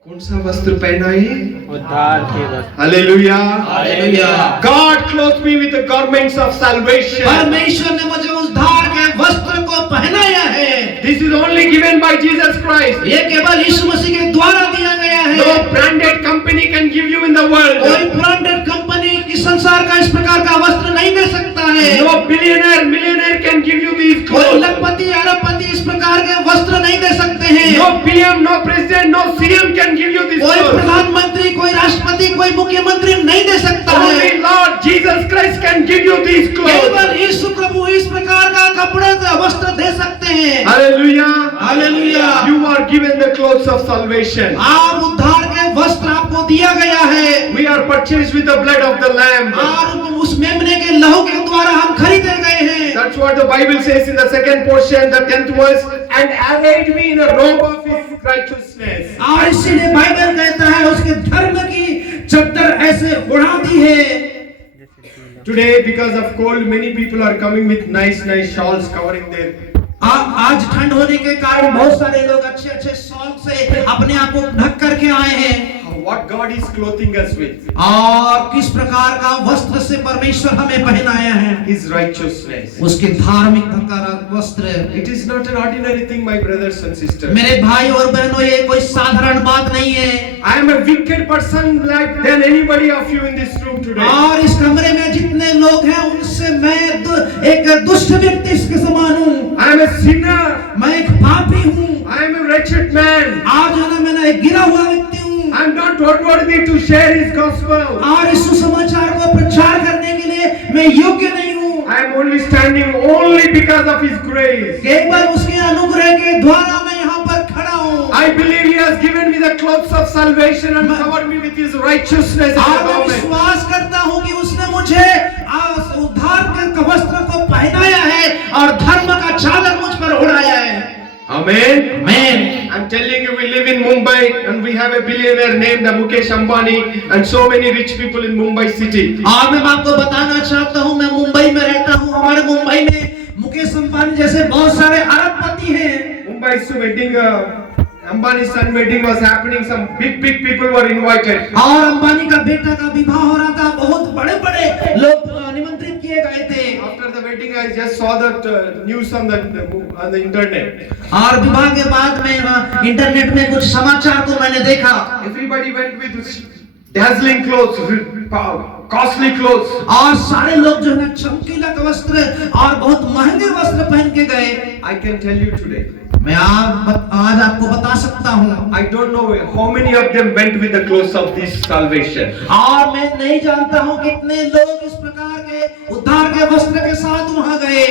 कौन सा वस्त्र पहनाए? उद्धार के वस्त्र। Hallelujah. Hallelujah. God clothed me with the garments of salvation. परमेश्वर ने मुझे उद्धार के वस्त्र को पहनाया है। This is only given by Jesus Christ. ये केवल यीशु मसीह के द्वारा दिया गया है। No branded company can give you in the world. कोई ब्रांडेड कंपनी इस संसार का इस प्रकार का वस्त्र नहीं दे सकता है। No billionaire, millionaire can give you these कोई clothes. लखपति अरबपति इस प्रकार के वस्त्र नहीं दे सकते हैं। No PM, no president, no CM can give you these कोई clothes. प्रधानमंत्री, कोई राष्ट्रपति, कोई मुख्यमंत्री नहीं दे सकता है। Only Lord Jesus Christ can give you these clothes. केवल यीशु प्रभु इस प्रकार का कपड़े वस्त्र दे सकते हैं। Hallelujah. Hallelujah. You are given the clothes of salvation. आप उद्धार के वस्त्र आपको दिया गया है। We are purchased with the blood of the Lamb. और उस मेमने के लहू के द्वारा हम खरीदे गए हैं। That's what the Bible says in the second portion, the 10th verse, and arrayed me in a robe of his righteousness. और इसीलिए बाइबल कहता है उसके धर्म की चद्दर ऐसे उड़ा दी है। Today, because of cold, many people are coming with nice shawls covering their. आज ठंड होने के कारण बहुत सारे लोग अच्छे अच्छे शॉल से अपने आप को ढक करके आए हैं। What God is clothing us with. और किस प्रकार का वस्त्र से परमेश्वर हमें पहनाया है? His righteousness. उसके धार्मिकता का वस्त्र। It is not an ordinary thing, my brothers and sisters. मेरे भाई और बहनों, ये कोई साधारण बात नहीं है। I am a wicked person like than anybody of you in this room today. और इस कमरे में जितने लोग हैं उनसे मैं एक दुष्ट व्यक्ति के समान हूँ। I am a sinner. मैं एक पापी हूँ। I am a wretched man. आज जो ना मैं एक गिरा हुआ व्यक्ति हूँ। I am not worthy to share His gospel. और इस सुसमाचार को प्रचार करने के लिए मैं योग्य नहीं हूँ। I am only standing only because of His grace. केवल उसके अनुग्रह के द्वारा मैं यहाँ पर खड़ा हूँ। I believe He has given me the clothes of salvation and covered me with His righteousness. और मैं विश्वास करता हूँ कि उसने मुझे उद्धार के वस्त्र को पहनाया है और धर्म का चादर मुझ पर उड़ाया है। Amen. Amen. I'm telling you, we live in Mumbai and we have a billionaire named Mukesh Ambani and so many rich people in Mumbai city. और मैं आपको बताना चाहता हूँ, मैं मुंबई में रहता हूँ। हमारे मुंबई में मुकेश अंबानी जैसे बहुत सारे अरबपति हैं। Mumbai's wedding, Ambani's son wedding was happening. Some big people were invited. और अंबानी का बेटा का विवाह हो रहा था, बहुत बड़े लोग निमंत्रित किए गए थे। After the wedding, I just saw that news on the internet. और विवाह के बाद में इंटरनेट में कुछ समाचार को मैंने देखा। Everybody went with dazzling clothes, costly clothes. और सारे लोग जो है चमकीला वस्त्र और बहुत महंगे वस्त्र पहन के गए। I can tell you today. मैं आज आपको बता सकता हूँ। I don't know how many of them went with the clothes of this salvation. और मैं नहीं जानता हूँ कितने लोग इस प्रकार के उद्धार के वस्त्र के साथ वहाँ गए।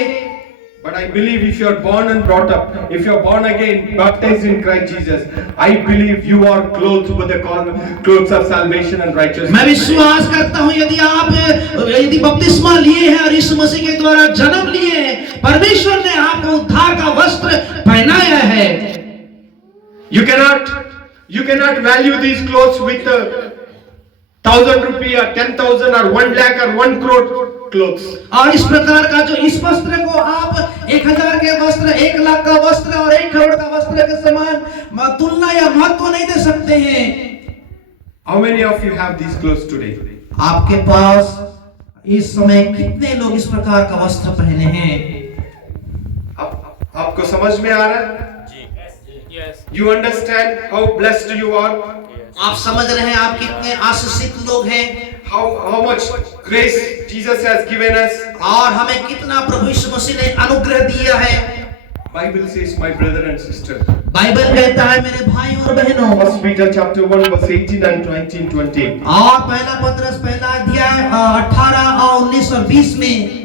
But I believe if you are born and brought up, if you are born again, baptized in Christ Jesus, I believe you are clothed with the clothes of salvation and righteousness. मैं विश्वास करता हूँ यदि बपतिस्मा लिए हैं और यीशु मसीह के द्वारा जन्म लिए हैं, परमेश्वर ने आपको उद्धार का वस्त्र पहनाया है। You cannot value these clothes with 1,000 rupee or 10,000 or 1 lakh or 1 crore clothes. और इस प्रकार का जो इस वस्त्र को आप 1,000 के वस्त्र, 1 लाख का वस्त्र और 1 करोड़ का वस्त्र के समान तुलना या महत्व नहीं दे सकते हैं। How many of you have these clothes today? आपके पास इस समय कितने लोग इस प्रकार का वस्त्र पहने हैं? आपको समझ में आ रहा है? You understand how blessed you are? आप समझ रहे हैं आप कितने आशीषित लोग हैं? How much grace Jesus has given us? और हमें कितना प्रभु यीशु मसीह ने अनुग्रह दिया है? Bible says, my brother and sister. Bible कहता है मेरे भाई और बहनों, 1 Peter chapter 1 verse 18 and 20. और पहला पत्रस पहला अध्याय 18 और 19 और 20 में,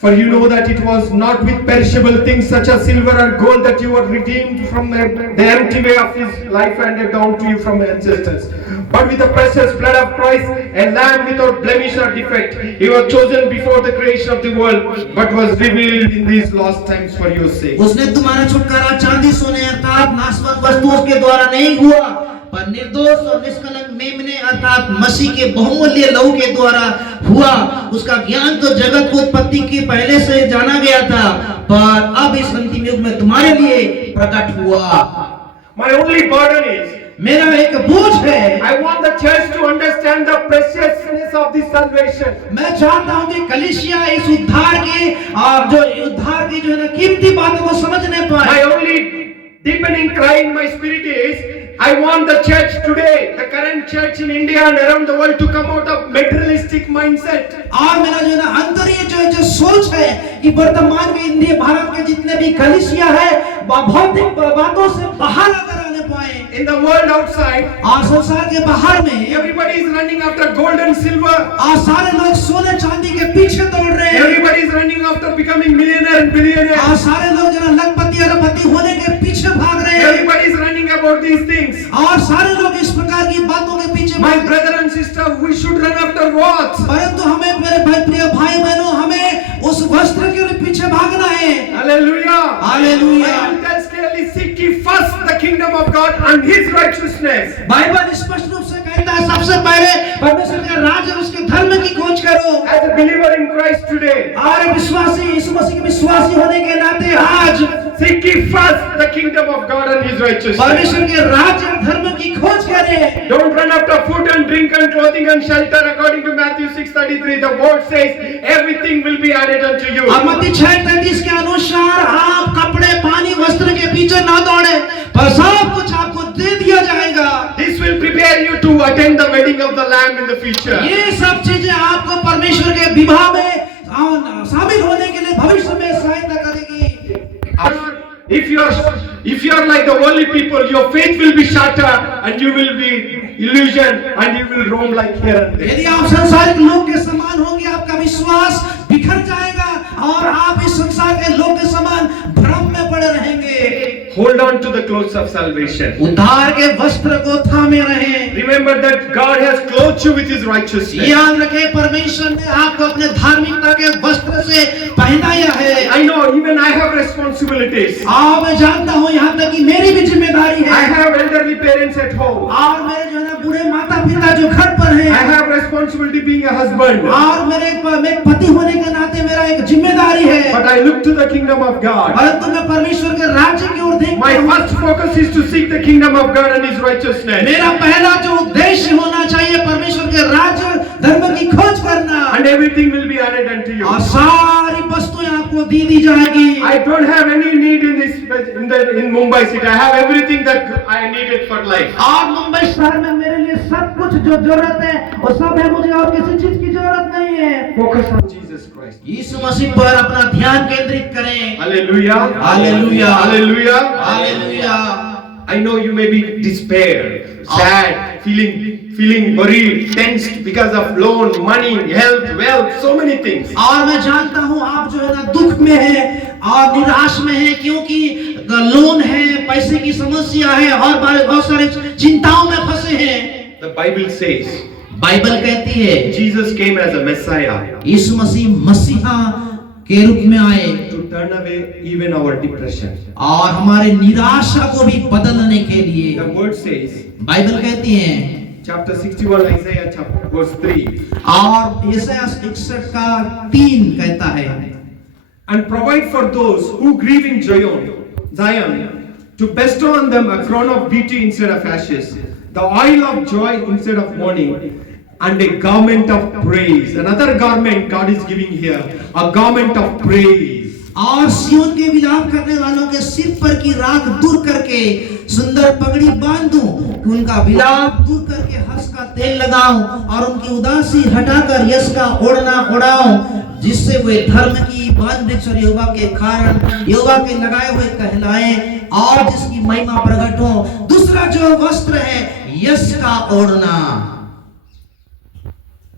For you know that it was not with perishable things such as silver or gold that you were redeemed from the empty way of his life handed down to you from ancestors, but with the precious blood of Christ, a lamb without blemish or defect. He was chosen before the creation of the world, but was revealed in these last times for your sake. उसने तुम्हारा छुटकारा चांदी सोने अर्थात नाशवंत वस्तुओं के द्वारा नहीं हुआ, पर निर्दोष और निष्कलंक मेमने अर्थात मसीह के बहुमूल्य लहू के द्वारा हुआ। उसका ज्ञान तो जगत को उत्पत्ति के पहले से जाना गया था, पर अब इस अंतिम युग में तुम्हारे लिए प्रकट हुआ। My only burden is, मेरा एक बोझ है, I want the church to understand the preciousness of this salvation. मैं चाहता हूँ कि कलीसिया इस उद्धार के और जो उद्धार की जो है ना कीमती बातों को समझने My पाए। only deepening cry in my spirit is, I want the church today, the current church in India and around the world, to come out of materialistic mindset. और मेरा जो है ना अंतरीय जो सोच है कि वर्तमान में इंडिया भारत के जितने भी कलीसिया है भौतिक बातों से बाहर अगर आने पाए। In the world outside, और संसार के बाहर में everybody is running after gold and silver. और सारे लोग सोने चांदी के पीछे दौड़ रहे हैं। Everybody is running after becoming millionaire and billionaire. और सारे लोग जो है ना लखपति अरबपति होने के पीछे भाग रहे हैं। Everybody is running about these things. और सारे लोग इस प्रकार की बातों के पीछे My brother and sister, we should run after what? परंतु हमें मेरे भाई प्रिय भाई बहनों हमें उस वस्त्र के पीछे भागना है। Hallelujah. Hallelujah. Bible tells clearly, seek ye first the kingdom of God and his righteousness. Bible स्पष्ट रूप से कहता है सबसे पहले परमेश्वर का राज्य और उसके धर्म की खोज करो। As a believer in Christ today, और विश्वासी यीशु मसीह के विश्वासी होने के नाते आज seek ye first the kingdom of God and his righteousness. परमेश्वर के राज्य और धर्म की खोज करें। Don't run after food and drink and clothing and shelter according to Matthew 6:33. The word says everything will be added unto you. अब मत्ती 6:33 के अनुसार आप कपड़े पानी वस्त्र के पीछे ना दौड़े, पर सब कुछ आपको दे दिया जाएगा। This will prepare you to attend the wedding of the Lamb in the future. ये सब चीजें आपको परमेश्वर के विवाह में शामिल होने के लिए भविष्य में सहायता करेगी। If you are like the worldly people, your faith will be shattered and you will be illusioned and you will roam like here and there. यदि आप संसारिक लोग के समान होंगे आपका विश्वास बिखर जाएगा और आप इस संसार के लोग के समान भ्रम में पड़े रहेंगे। Hold on to the clothes of salvation. उद्धार के वस्त्र को थामे रहें। Remember that God has clothed you with his righteousness. याद रखें परमेश्वर ने आपको अपने धार्मिकता के वस्त्र से पहनाया है। I know even I have responsibilities. मैं जानता हूँ यहाँ तक कि मेरी भी जिम्मेदारी है। I have elderly parents at home. और मेरे जो है ना बूढ़े माता पिता जो घर पर हैं। I have responsibility being a husband. और मेरे पति होने के नाते मेरा एक जिम्मेदारी है। But I look to the kingdom of God. परंतु मैं परमेश्वर के राज्य की ओर देखता My हूँ। first focus is to seek the kingdom of God and his righteousness. मेरा पहला जो उद्देश्य होना चाहिए परमेश्वर के राज्य धर्म की खोज करना। And everything will be added unto you. और सारी वस्तुएं आपको दी जाएगी। I don't have any need in Mumbai city. I have everything that I needed for life. और मुंबई शहर में मेरे लिए सब कुछ जो जरूरत है वो सब है, मुझे और किसी चीज की जरूरत नहीं है। Focus on Jesus Christ. यीशु मसीह पर अपना ध्यान केंद्रित करें। Hallelujah. Hallelujah. Hallelujah. Hallelujah. I know you may be despair, sad, feeling worried, tensed because of loan, money, health, wealth, so many things. और मैं जानता हूँ आप जो है ना दुख में है और निराश में है क्योंकि लोन है, पैसे की समस्या है और बहुत सारे चिंताओं में फंसे हैं। The Bible says बाइबल कहती है Jesus came as a Messiah यीशु मसीह मसीहा के रूप में आए to turn away even our depression. और हमारे निराशा को भी बदलने के लिए। The word says, बाइबल कहती है chapter 61 Isaiah chapter verse 3, और यशायाह 61 का 3 कहता है, and provide for those who grieve in Zion to bestow on them a crown of beauty instead of ashes, the oil of joy instead of mourning, and a garment of praise. Another garment God is giving here, a garment of praise. और सियोन के विलाप करने वालों के सिर पर की राख दूर करके सुंदर पगड़ी बांध दूं, कि उनका विलाप दूर करके हर्ष का तेल लगाऊं और उनकी उदासी हटाकर यश का ओढ़ना ओढ़ाऊं, जिससे वे धर्म की बांध वृक्ष और यहोवा के कारण यहोवा के लगाए हुए कहलाएं और जिसकी महिमा प्रकट हो। दूसरा जो वस्त्र है यश का ओढ़ना,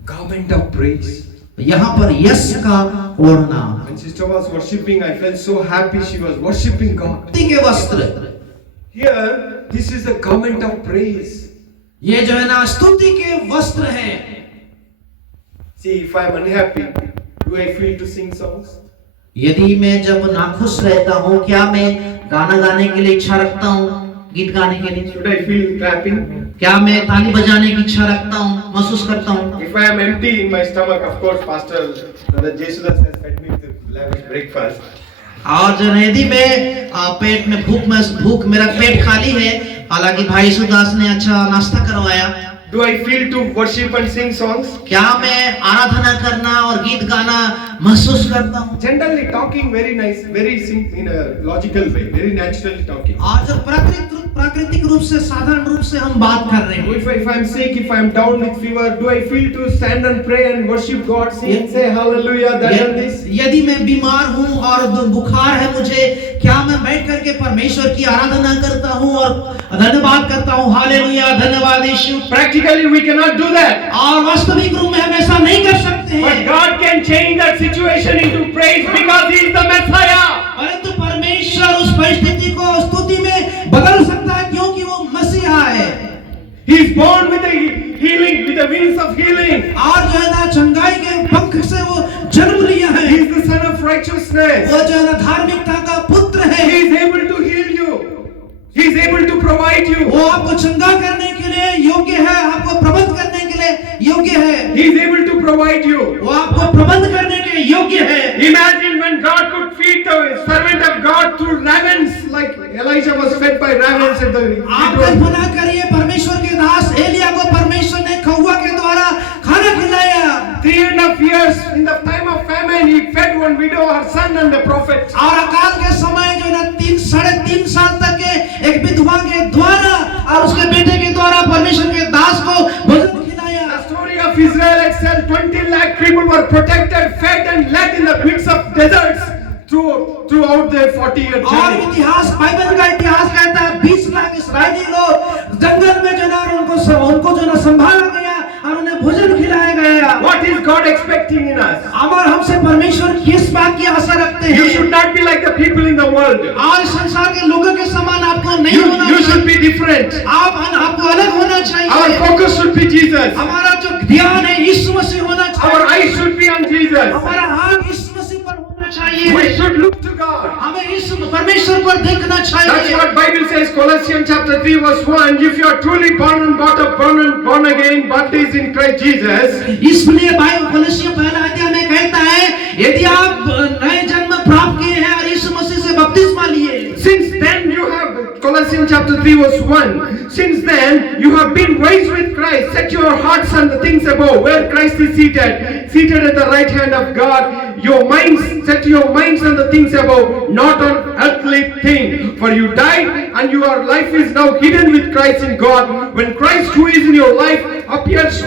Garment of praise. यहाँ पर यश का ओढ़ना। When sister was worshipping, I felt so happy. She was worshipping God. स्तुति के वस्त्र, Here, this is the garment of praise. ये जो है ना स्तुति के वस्त्र है। See, if I am unhappy, do I feel to sing songs? यदि मैं जब नाखुश रहता हूँ, क्या मैं गाना गाने के लिए इच्छा रखता हूँ, गीत गाने के लिए? Should I feel clapping? क्या मैं ताली बजाने की इच्छा रखता हूँ, महसूस करता हूँ? If I am empty in my stomach, of course, Pastor Brother Jesudas has fed me with a lavish breakfast. और जो यदि मैं पेट में भूख मेरा पेट खाली है, हालांकि भाई यीशुदास ने अच्छा नाश्ता करवाया, Do I feel to worship and sing songs? क्या मैं आराधना करना और गीत गाना महसूस करता हूँ? Generally talking very nice, very in a logical way, very naturally talking. और जब प्राकृतिक रूप से साधारण रूप से हम बात कर रहे हैं, If I am sick, if I am down with fever, do I feel to stand and pray and worship God, sing, say hallelujah, that and this? यदि मैं बीमार हूँ और बुखार है मुझे, क्या मैं बैठ करके परमेश्वर की आराधना करता हूँ और धन्यवाद करता हूँ, हालेलुया, धन्यवाद यीशु? Practically we cannot do that. और वास्तविक रूप में हम ऐसा नहीं कर सकते But हैं, God can change that situation into praise because He is the Messiah. परंतु परमेश्वर उस परिस्थिति को स्तुति में बदल सकता है क्योंकि वो मसीहा है। He is born with the healing, with the wings of healing. और जो है ना चंगाई के पंख से वो जन्म लिया है, He is the Son of righteousness. वो जो है ना धार्मिकता का पुत्र है, He is able to heal you. He is able to provide you. वो आपको चंगा करने के लिए योग्य है, आपको प्रबंध करने के लिए योग्य है, He is able to provide you. वो आपको प्रबंध करने के लिए योग्य है। Imagine when God could feed the servant of God through ravens, like Elijah was fed by ravens at the आप कल्पना करिए, परमेश्वर के दास एलिया को परमेश्वर ने कौवा के द्वारा खाना खिलाया। 3.5 years in the time of famine, He fed one widow, her son, and the prophet. और अकाल के समय जो ना 3.5 साल तक के एक विधवा के द्वारा और उसके बेटे के द्वारा परमेश्वर के दास को भोजन खिलाया। The story of Israel itself, 20 lakh people were protected, fed, and led in the midst of deserts throughout their 40-year और journey. इतिहास, बाइबल का इतिहास कहता है 20 लाख इस्राएली लोग जंगल में जो ना उनको जो ना संभाला गया और उन्हें भोजन खिलाया गया। What is God expecting in us? और हमसे परमेश्वर किस बात की आशा रखते हैं? You should not be like the people in the world. आज संसार के लोगों के समान आपको नहीं होना You should चाहिए। be different. आपको अलग होना Our चाहिए। focus should be Jesus. हमारा जो ध्यान है यीशु मसीह होना Our चाहिए। eyes should be on Jesus. हमारा हाथ यीशु मसीह पर होना We चाहिए। should look to God. हमें यीशु परमेश्वर पर देखना That's चाहिए। what Bible says, Colossians chapter 3 verse 1. If you are truly born and born again, baptized in Christ Jesus, इसलिए बाइबल कोलोसियों पहला अध्याय में कहता है, यदि आप नए जन्म प्राप्त किए हैं और यीशु मसीह से बपतिस्मा लिए, since then you have, Colossians chapter 3 verse 1. Since then you have been raised with Christ. Set your hearts on the things above, where Christ is seated at the right hand of God. Set your minds on the things above, not on earthly things. For you died, and your life is now hidden with Christ in God. When Christ, who is in your life, appears,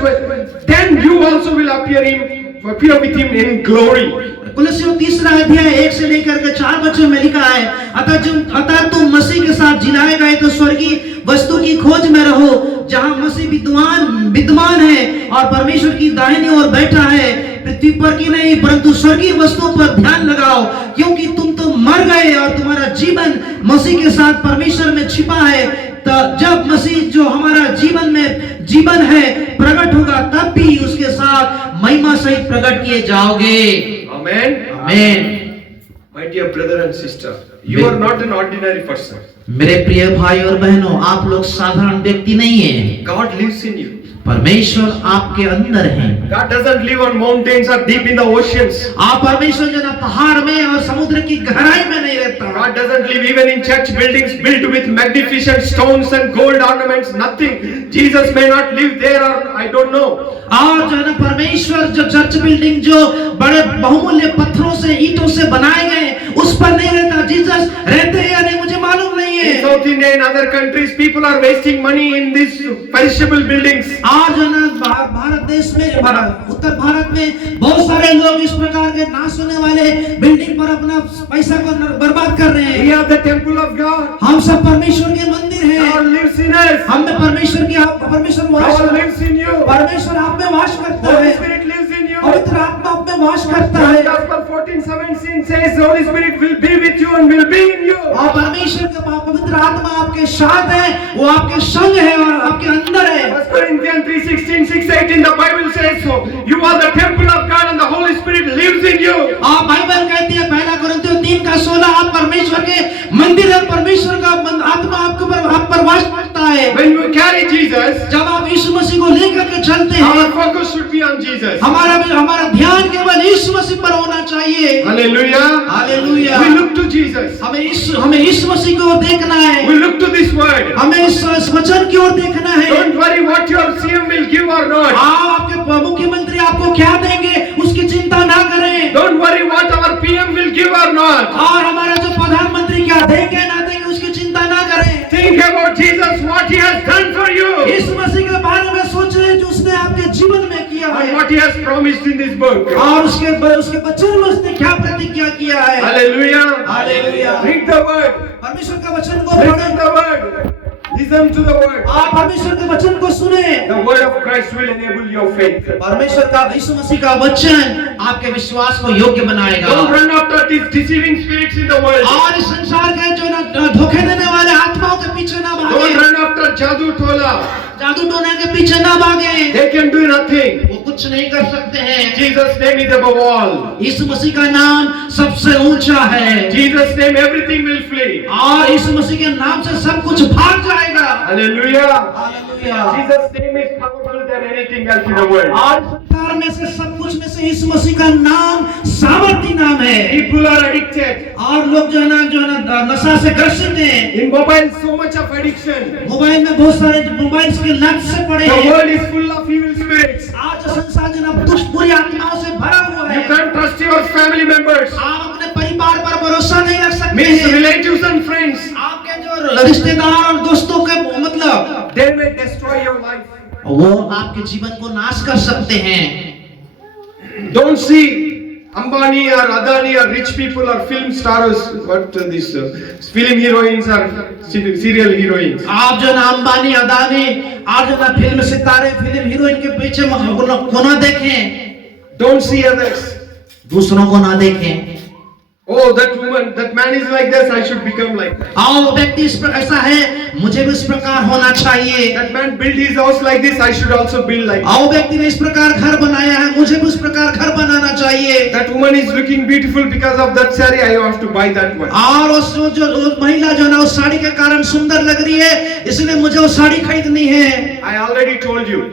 then you also will appear with Him in glory. कोलोसियों तीसरा अध्याय 1 से लेकर के 4 वचन में लिखा है, अतः तुम मसीह के साथ जिलाए गए तो स्वर्गीय वस्तु की खोज में रहो, जहां मसीह विद्यमान है और परमेश्वर की दाहिनी ओर बैठा है। पृथ्वी पर की नहीं परंतु स्वर्गीय वस्तुओं पर ध्यान लगाओ, क्योंकि तुम तो मर गए और तुम्हारा जीवन मसीह के साथ परमेश्वर में छिपा है। जब मसीह जो हमारा जीवन है प्रकट होगा, तब भी उसके साथ महिमा सहित प्रकट किए जाओगे। Amen. आमीन। My dear brother and sister, you are not an ordinary person. मेरे प्रिय भाई और बहनों, आप लोग साधारण व्यक्ति नहीं हैं। God lives in you. परमेश्वर आपके अंदर हैं। God doesn't live on mountains or deep in the oceans. आप परमेश्वर जो ना पहाड़ में और समुद्र की गहराई में नहीं रहता। God doesn't live even in church buildings built with magnificent stones and gold ornaments. Nothing. Jesus may not live there, or I don't know. और जो है ना परमेश्वर जो चर्च बिल्डिंग जो बड़े बहुमूल्य पत्थरों से ईंटों से बनाए गए उस पर नहीं रहता। जीसस रहते हैं या नहीं मुझे मालूम नहीं है। In South India and other countries, people are wasting money in these perishable buildings. आज जो ना भारत देश में उत्तर भारत में बहुत सारे लोग इस प्रकार के नाश होने वाले बिल्डिंग पर अपना पैसा को बर्बाद कर रहे We हैं। are the temple of God. हम सब परमेश्वर के मंदिर हैं। God lives in us. हम में परमेश्वर की परमेश्वर वास God lives in you. परमेश्वर आप में वास करता Holy है। Spirit lives in you. पवित्र आत्मा आप में वास करता है। Gospel 14:17 says the Holy Spirit will be with you and will be in you. और परमेश्वर का पवित्र आत्मा आपके साथ है, वो आपके संग है और आपके अंदर है। 1 Corinthians 3:16, 6:18 the Bible says so. You are the temple of God and the Holy Spirit lives in you. और बाइबल कहती है 1 कोरिन्थियों 3:16 आप परमेश्वर के मंदिर और परमेश्वर का आत्मा आपके ऊपर आप पर वास करता है। When you carry Jesus, जब आप यीशु मसीह को लेकर के चलते our हैं focus should be on Jesus. हमारा ध्यान केवल यीशु मसीह पर होना चाहिए। Hallelujah. Hallelujah. We look to Jesus. हमें यीशु मसीह को देखना है। We look to this word. हमें इस वचन की ओर देखना है। Don't worry what your CM will give or not. आपके मुख्यमंत्री आपको क्या देंगे उसकी चिंता ना करें। Don't worry what our PM will give or not. और हमारा जो प्रधानमंत्री क्या देंगे ना देंगे उसकी चिंता ना करें। Think about Jesus, what He has done for you. यीशु मसीह के बारे में सोचें जो उसने आपके जीवन में किया And है what He has promised in this book. और उसके वचन में उसने क्या प्रतिज्ञा किया है। Hallelujah. Hallelujah. Read the word. परमेश्वर का वचन को Listen पढ़ें। the word. Listen to the word. आप परमेश्वर के वचन को सुने। The word of Christ will enable your faith. परमेश्वर का यीशु मसीह का वचन आपके विश्वास को योग्य बनाएगा। Don't run after these deceiving spirits in the world. और इस संसार के जो ना धोखे देने वाले आत्माओं के पीछे ना Don't भागे। run after jadoo tola. जादू टोना के पीछे ना भागे। They can do nothing. वो कुछ नहीं कर सकते हैं। Jesus' name is above all. यीशु मसीह का नाम सबसे ऊंचा है। Jesus' name everything will flee. और यीशु मसीह के नाम से सब कुछ भाग जाएगा। Hallelujah. Hallelujah. Jesus' name is powerful than anything else in the world. और संसार में से सब कुछ में से यीशु मसीह का नाम सामर्थी नाम है। People are addicted. और लोग जो है ना नशा से ग्रसित हैं। In mobile, so much of addiction. Mobile में बहुत सारे मोबाइल के लत से पड़े The हैं। world is full of evil spirits. आज संसार जो ना दुष्ट बुरी आत्माओं से भरा हुआ You है। can't trust your family members. आप अपने परिवार पर भरोसा नहीं रख सकते Means हैं। relatives and friends. आपके जो रिश्तेदार और दोस्तों के मतलब They may destroy your life. वो आपके जीवन को नाश कर सकते हैं। Don't see Ambani or Adani or rich people or film stars, these film heroines or serial heroines. आप जो ना अंबानी अदानी आज जो ना फिल्म सितारे फिल्म हीरोइन के पीछे को ना देखें। Don't see others. दूसरों को ना देखें। Oh, that woman, that man is like this, I should become like that. आओ व्यक्ति इस पर ऐसा है मुझे भी इस प्रकार होना चाहिए। That man built his house like this, I should also build like that. आओ व्यक्ति ने इस प्रकार घर बनाया है मुझे भी उस प्रकार घर बनाना चाहिए। That woman is looking beautiful because of that saree, I have to buy that one. और उस जो महिला जो ना उस साड़ी के कारण सुंदर लग रही है इसलिए मुझे वो साड़ी खरीदनी है। I already told you.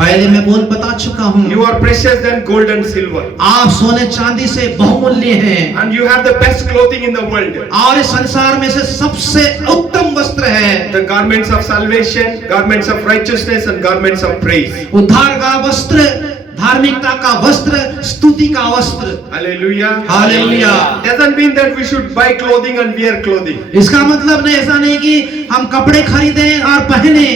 पहले मैं बता चुका हूँ। You are precious than gold and silver. आप सोने चांदी से बहुमूल्य हैं। And you have the best clothing in the world. और इस संसार में से सबसे उत्तम वस्त्र है। The garments of salvation, garments of righteousness and garments of praise. उद्धार का वस्त्र, धार्मिकता का वस्त्र, स्तुति का वस्त्र। Hallelujah. Hallelujah. Doesn't mean that we should buy clothing and wear clothing. इसका मतलब नहीं ऐसा नहीं कि हम कपड़े खरीदें और पहने।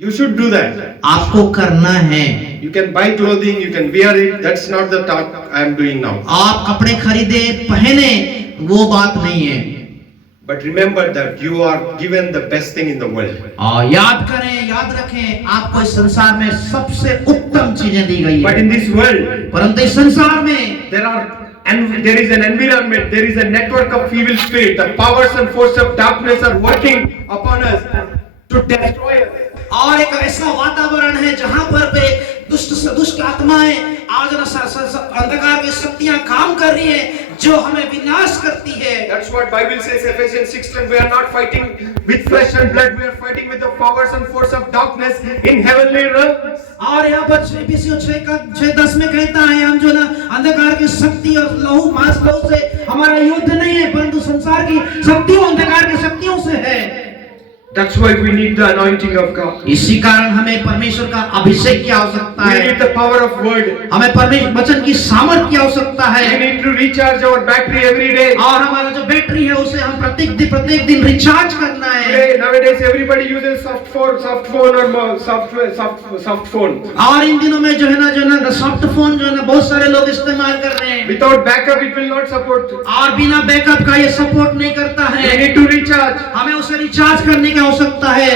You should do that. आपको करना है। You can buy clothing, you can wear it. That's not the talk I am doing now. आप कपड़े खरीदे पहने वो बात नहीं है। But remember that you are given the best thing in the world. और याद करें याद रखें आपको इस संसार में सबसे उत्तम चीजें दी गई But है। in this world, परंतु इस संसार में there is an environment, there is a network of evil spirit. The powers and forces of darkness are working upon us to destroy us. और एक ऐसा वातावरण है जहां पर पे दुष्ट आत्माएं आज अंधकार की शक्तियां काम कर रही है जो हमें विनाश करती है। That's what Bible says, Ephesians 6:10. We are not fighting with flesh and blood. We are fighting with the powers and force of darkness in heavenly realms. और यहाँ पर इफिसियों 6:10 में कहता है, हम जो ना अंधकार की शक्ति और लहू मांस लहू से हमारा युद्ध नहीं है, परंतु संसार की शक्तियों, अंधकार की शक्तियों से है। That's why we need the anointing of God. इसी कारण हमें परमेश्वर का अभिषेक की आवश्यकता We है। need the power of word. हमें परमेश्वर वचन की सामर्थ की आवश्यकता We है। need to recharge our battery every day. और हमारा जो बैटरी है उसे हम प्रत्येक दिन रिचार्ज करना है। Today, nowadays, everybody uses soft phone or soft phone. और इन दिनों में जो है ना सॉफ्ट फोन जो है ना बहुत सारे लोग इस्तेमाल कर रहे हैं। Without backup, it will not support. और बिना बैकअप का ये सपोर्ट नहीं करता We है। need to recharge. हमें उसे रिचार्ज करने की आवश्यकता है।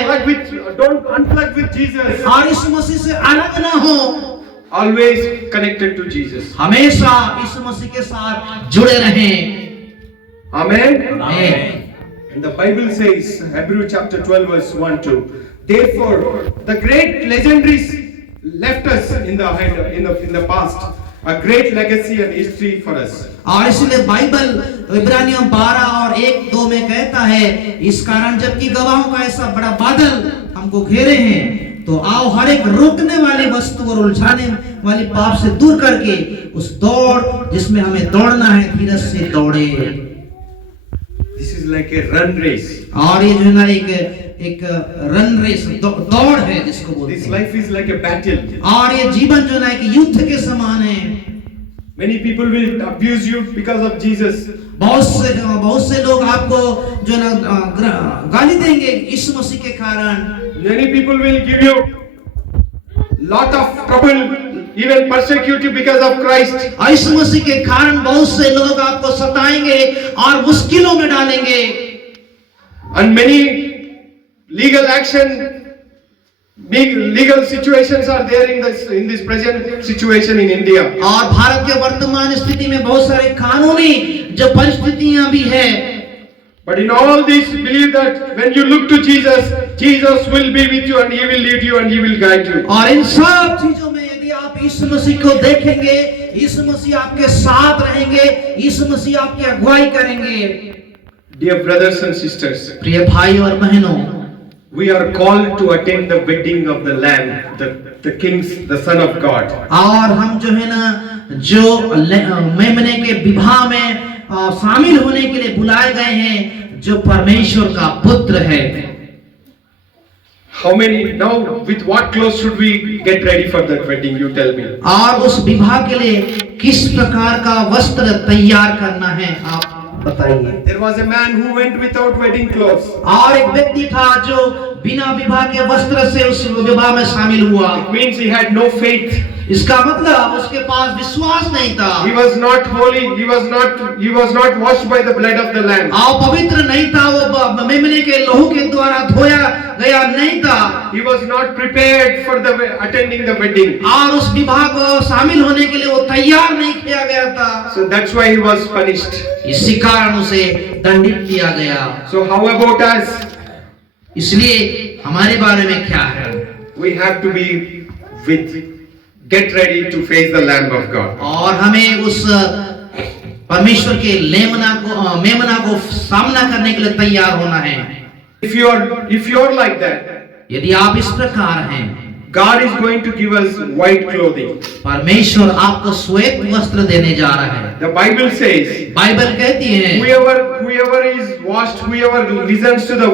Don't unplug with Jesus. और इस मसीह से अलग ना हो, Always connected to Jesus. हमेशा इस मसीह के साथ जुड़े रहें। Amen. आमीन। And the Bible says, Hebrew chapter 12 verse 1-2. Therefore, the great legendaries left us in the past, a great legacy and history for us. और इसलिए बाइबल इब्रानियों 12 और 1-2 में कहता है, इस कारण जबकि गवाहों का ऐसा बड़ा बादल हमको घेरे हैं, तो आओ हर एक रोकने वाली वस्तु और उलझाने वाली पाप से दूर करके उस दौड़ जिसमें हमें दौड़ना है, धीरज से दौड़े। This is like a run race. और ये जो है ना एक रन रेस दौड़ है जिसको बोलते This हैं। life is like a battle. और ये जीवन जो है ना एक युद्ध के समान है। Many people will abuse you because of Jesus. बहुत से लोग आपको जो है ना गाली देंगे इस मसीह के कारण। Many people will give you lot of trouble, even persecute you because of Christ. और इस मसीह के कारण बहुत से लोग आपको सताएंगे और मुश्किलों में डालेंगे। And many legal situations are there in this present situation in India. और भारत के वर्तमान स्थिति में बहुत सारे कानूनी जो परिस्थितियां भी है। But in all this, believe that when you look to Jesus, Jesus will be with you and He will lead you and He will guide you. और इन सब चीजों में यदि आप इस मसीह को देखेंगे, इस मसीह आपके साथ रहेंगे, इस मसीह आपकी अगुवाई करेंगे। Dear brothers and sisters, प्रिय भाई और बहनों, we are called to attend the wedding of the Lamb, the King's, the Son of God. और हम जो है ना जो मेमने के विवाह में शामिल होने के लिए बुलाए गए हैं, जो परमेश्वर का पुत्र है। How many now? With what clothes should we get ready for that wedding? You tell me. और उस विवाह के लिए किस प्रकार का वस्त्र तैयार करना है, आप बताइए। There was a man who went without wedding clothes. और एक व्यक्ति था जो बिना विवाह के वस्त्र से उस विवाह में शामिल हुआ। It means he had no faith. इसका मतलब उसके पास विश्वास नहीं था। He was not holy. He was not washed by the blood of the Lamb. और पवित्र नहीं था, वो मेमने के लहू के द्वारा धोया गया नहीं था। He was not prepared for attending the wedding. और उस विवाह को शामिल होने के लिए वो तैयार नहीं किया गया था। So that's why he was punished. इसी कारण उसे दंडित किया गया। So how about us? इसलिए हमारे बारे में क्या है? We have to be get ready to face the Lamb of God. और हमें उस परमेश्वर के मेमना को सामना करने के लिए तैयार होना है। If you are like that, यदि आप इस प्रकार हैं, God is going to give us white clothing. परमेश्वर आपको श्वेत वस्त्र देने जा रहा है। The Bible says, बाइबल कहती है, whoever is washed, whoever listens to the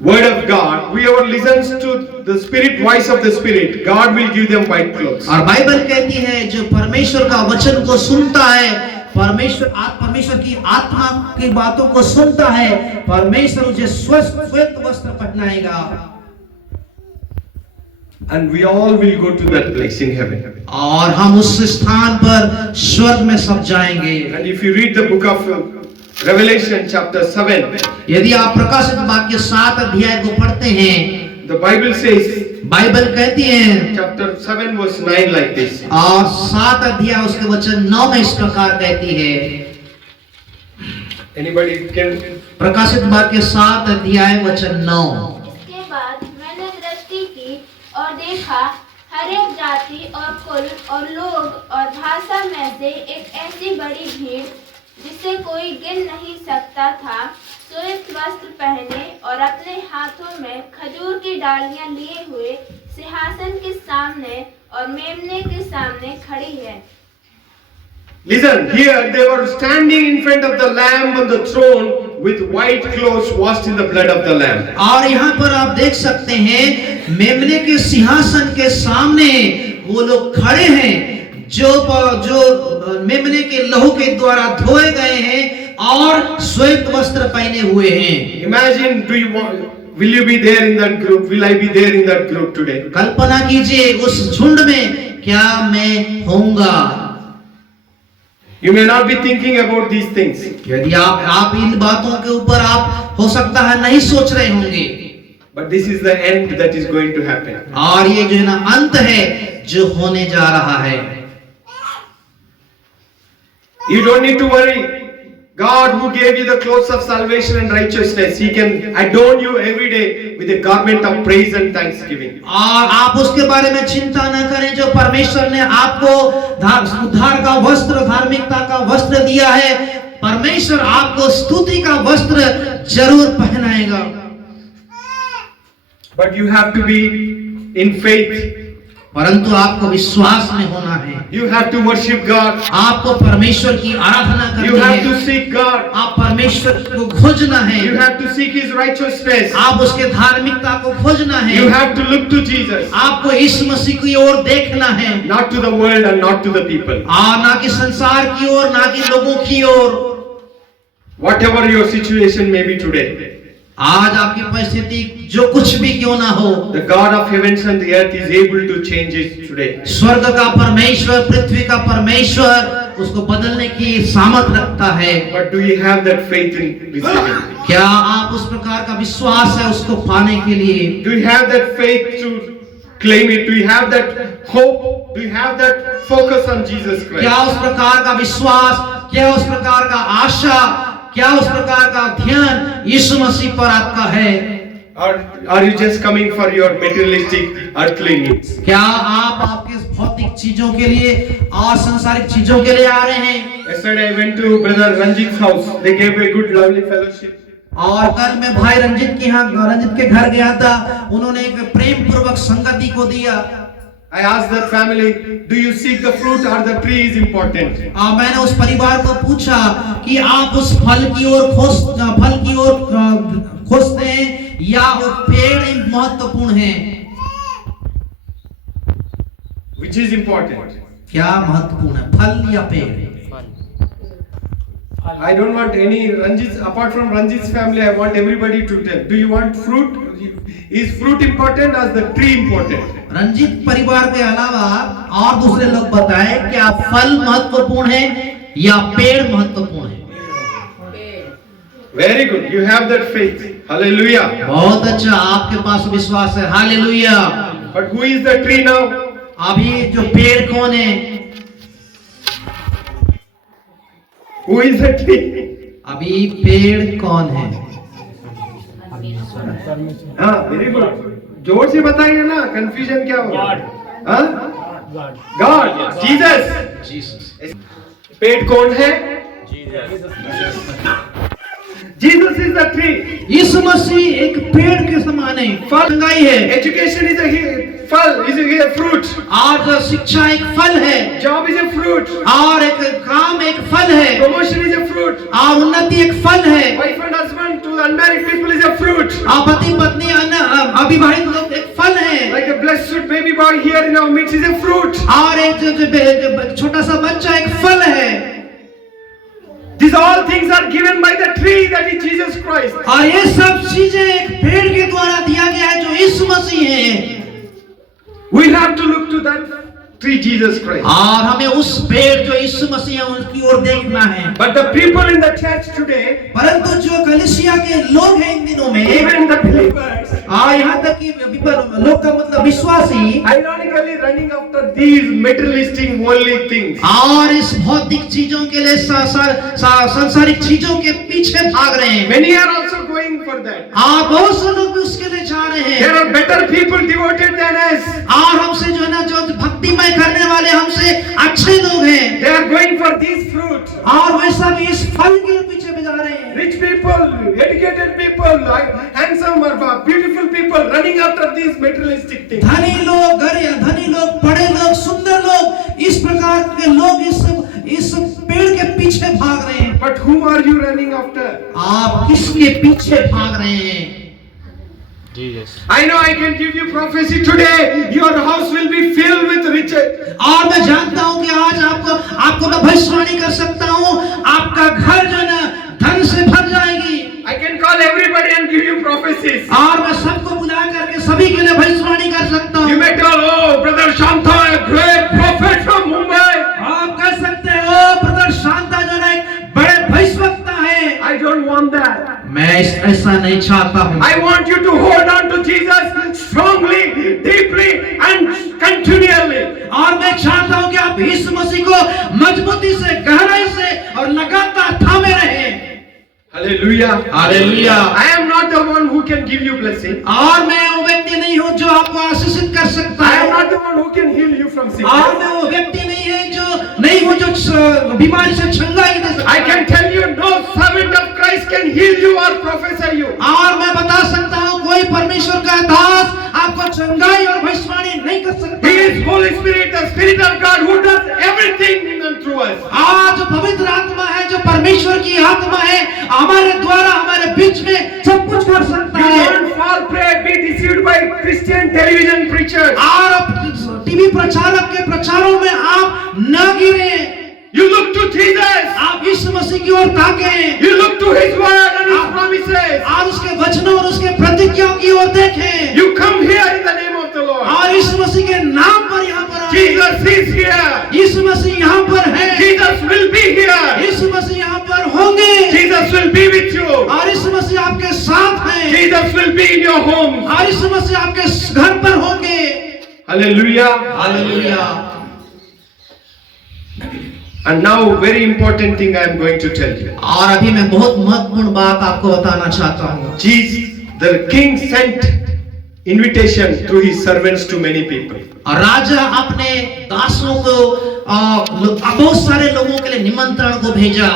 word of God, whoever listens to the spirit voice of the Spirit, God will give them white clothes. और बाइबल कहती है जो परमेश्वर का वचन को सुनता है, परमेश्वर की आत्मा की बातों को सुनता है, परमेश्वर उसे श्वेत वस्त्र पहनाएगा। And we all will go to that place in heaven. और हम उस स्थान पर स्वर्ग में सब जाएंगे। And if you read the book of Revelation chapter 7, यदि आप प्रकाशित वाक्य 7 अध्याय को पढ़ते हैं, the Bible says, बाइबल कहती है chapter 7 verse 9 like this. और 7 अध्याय उसके वचन 9 में इस प्रकार कहती है। Anybody can? प्रकाशित वाक्य 7 अध्याय वचन 9। इसके बाद मैंने दृष्टि की और देखा, हर एक जाति और कुल और लोग और भाषा में से एक ऐसी बड़ी भीड़ जिसे कोई गिन नहीं सकता था श्वेत वस्त्र पहने और अपने हाथों में खजूर की डालियां लिए हुए सिंहासन के सामने और मेमने के सामने खड़ी है। Listen, here they were standing in front of the Lamb on the throne with white clothes washed in the blood of the Lamb. और यहाँ पर आप देख सकते हैं मेमने के सिंहासन के सामने वो लोग खड़े हैं जो मेमने के लहू के द्वारा धोए गए हैं और श्वेत वस्त्र पहने हुए हैं। Imagine, will you be there in that group? Will I be there in that group today? कल्पना कीजिए उस झुंड में क्या मैं होऊंगा। You may not be thinking about these things. यदि आप इन बातों के ऊपर आप हो सकता है नहीं सोच रहे होंगे, But this is the end that is going to happen. और ये जो है ना अंत है जो होने जा रहा है। You don't need to worry. God who gave you the clothes of salvation and righteousness, He can adorn you every day with a garment of praise and thanksgiving. और आप उसके बारे में चिंता न करें जो परमेश्वर ने आपको उद्धार का वस्त्र, धार्मिकता का वस्त्र दिया है। परमेश्वर आपको स्तुति का वस्त्र जरूर पहनाएगा। But you have to be in faith. परंतु आपको विश्वास में होना है। You have to worship God. आपको परमेश्वर की आराधना करनी You have है। to seek God. आप परमेश्वर को खोजना है। You have to seek His righteousness. आप उसके धार्मिकता को खोजना है। You have to look to Jesus. आपको यीशु मसीह की ओर देखना है, Not to the world and not to the people. और ना कि संसार की ओर, ना कि लोगों की ओर। Whatever your situation may be today, आज आपकी परिस्थिति जो कुछ भी क्यों ना हो, the God of heavens and the earth is able to change it today. स्वर्ग का परमेश्वर, पृथ्वी का परमेश्वर उसको बदलने की सामर्थ रखता है। But do you have that faith in receiving? क्या आप उस प्रकार का विश्वास है उसको पाने के लिए? Do you have that faith to claim it? Do you have that hope? Do you have that focus on Jesus Christ? क्या उस प्रकार का विश्वास, क्या उस प्रकार का आशा, क्या उस प्रकार का ध्यान यीशु मसीह पर आपका है? Or are you just coming for your materialistic earthly needs? क्या आप आपके भौतिक चीजों के लिए और सांसारिक चीजों के लिए आ रहे हैं? Yesterday I went to Brother Ranjit's house. They gave a good lovely fellowship. और कल मैं भाई रंजित के घर गया था, उन्होंने एक प्रेम पूर्वक संगति को दिया। I asked that family, do you seek the fruit or the tree is important? मैंने उस परिवार को पूछा कि आप उस फल की ओर खोजते हैं या वो पेड़ महत्वपूर्ण है? Which is important? क्या महत्वपूर्ण है, फल या पेड़? I don't want any Ranjit's, apart from Ranjit's family, I want everybody to tell. Do you want fruit? Is fruit important or is the tree important? Ranjit परिवार के अलावा और दूसरे लोग बताएं क्या फल महत्वपूर्ण है या पेड़ महत्वपूर्ण है? Very good. You have that faith. Hallelujah. बहुत अच्छा, आपके पास विश्वास है। Hallelujah. But who is the tree now? अभी जो पेड़ कौन है? Who is the tree? अभी पेड़ कौन है? हाँ, very good. जोर से बताइए ना, confusion क्या होगा? हाँ? God. Jesus. पेड़ कौन है? Jesus is the tree. यीशु मसीह एक पेड़ के समान है, फल टंगाई है। Education is a फल, is a fruit. और शिक्षा एक फल है, Job is a fruit. और एक काम एक फल है, Promotion is a fruit. और उन्नति एक फल है। Wife and husband to unmarried people is a fruit. और पति पत्नी अविवाहित लोग एक फल है। Like a blessed baby boy here in our midst is a fruit. और एक जो छोटा सा बच्चा एक फल है। These all things are given by the tree that is Jesus Christ. और ये सब चीजें एक पेड़ के द्वारा दिया गया है जो यीशु मसीह है। We have to look to that tree, Jesus Christ. और हमें उस पेड़ जो यीशु मसीह है उनकी ओर देखना है। But the people in the church today, परंतु जो कलीसिया के लोग हैं इन दिनों में, even the believers, यहाँ तक कि लोग का मतलब विश्वासी, ironically running after these materialistic worldly things. और इस भौतिक चीजों के लिए सांसारिक चीजों के पीछे भाग रहे हैं। Many are also going for that. बहुत से लोग भी उसके लिए जा रहे हैं। There are better people devoted than us. और हमसे जो है ना जो भक्तिमय करने वाले हमसे अच्छे लोग हैं, They are going for these fruits. और वैसा भी इस फल के पीछे भी जा रहे हैं। Rich people, educated people, like handsome or beautiful people running after these materialistic things. धनी लोग, धनी लोग, बड़े लोग, सुंदर लोग, इस प्रकार के लोग इस पेड़ के पीछे भाग रहे हैं। But whom are you running after? आप किसके पीछे भाग रहे हैं? Jesus. I know I can give you prophecy today. Your house will be filled with riches. और मैं जानता हूं कि आज आपको मैं भविष्यवाणी कर सकता हूं, आपका घर जो है ना धन से भर जाएगी। I can call everybody and give you prophecies. और मैं सबको बुला करके सभी के लिए भविष्यवाणी कर सकता You हूं। may tell, oh, Brother Shanta, a great prophet from Mumbai. आप कह सकते हो ब्रदर शांता जो है एक बड़े भविष्यवक्ता है। I don't want that. मैं ऐसा नहीं चाहता हूं। I want you to hold on to Jesus strongly, deeply and continually. और मैं चाहता हूं कि आप यीशु मसीह को मजबूती से, गहराई से और लगातार थामे रहें। Hallelujah. Hallelujah. I am not the one who can give you blessing. और मैं वो व्यक्ति नहीं हूं जो आपको आशीषित कर सकता I am है। not the one who can heal you from और sickness. मैं वो व्यक्ति नहीं है जो बीमारी से छंगाई दे सकता I can tell you, no servant of Christ can heal you or prophesy you. और मैं बता सकता हूं कोई परमेश्वर का दास आपको चंगाई और भविष्यवाणी नहीं कर सकता। He is Holy Spirit, the Spirit of God who does everything in and through us. आज जो पवित्र आत्मा है, जो परमेश्वर की आत्मा है, हमारे द्वारा हमारे बीच में सब कुछ कर सकता You है। don't fall prey, be deceived by Christian television preachers. और टीवी प्रचारक के प्रचारों में आप न गिरे। You look to Jesus. आप यीशु मसीह की ओर ताकें। You look to His word and His promises. आप उसके वचनों और उसके प्रतिज्ञाओं की ओर देखें। You come here in the name of the Lord. और यीशु मसीह के नाम पर यहाँ पर आए। Jesus is here. यीशु मसीह यहाँ पर है। Jesus will be here. यीशु मसीह यहाँ पर होंगे। Jesus will be with you. और यीशु मसीह आपके साथ हैं। Jesus will be in your home. और यीशु मसीह आपके घर पर होंगे। Hallelujah. Hallelujah. And now, very important thing I am going to tell you. और अभी मैं बहुत महत्वपूर्ण बात आपको बताना चाहता हूँ। Jesus, the king sent invitation through his servants to many people. और राजा अपने दासों को बहुत सारे लोगों के लिए निमंत्रण को भेजा।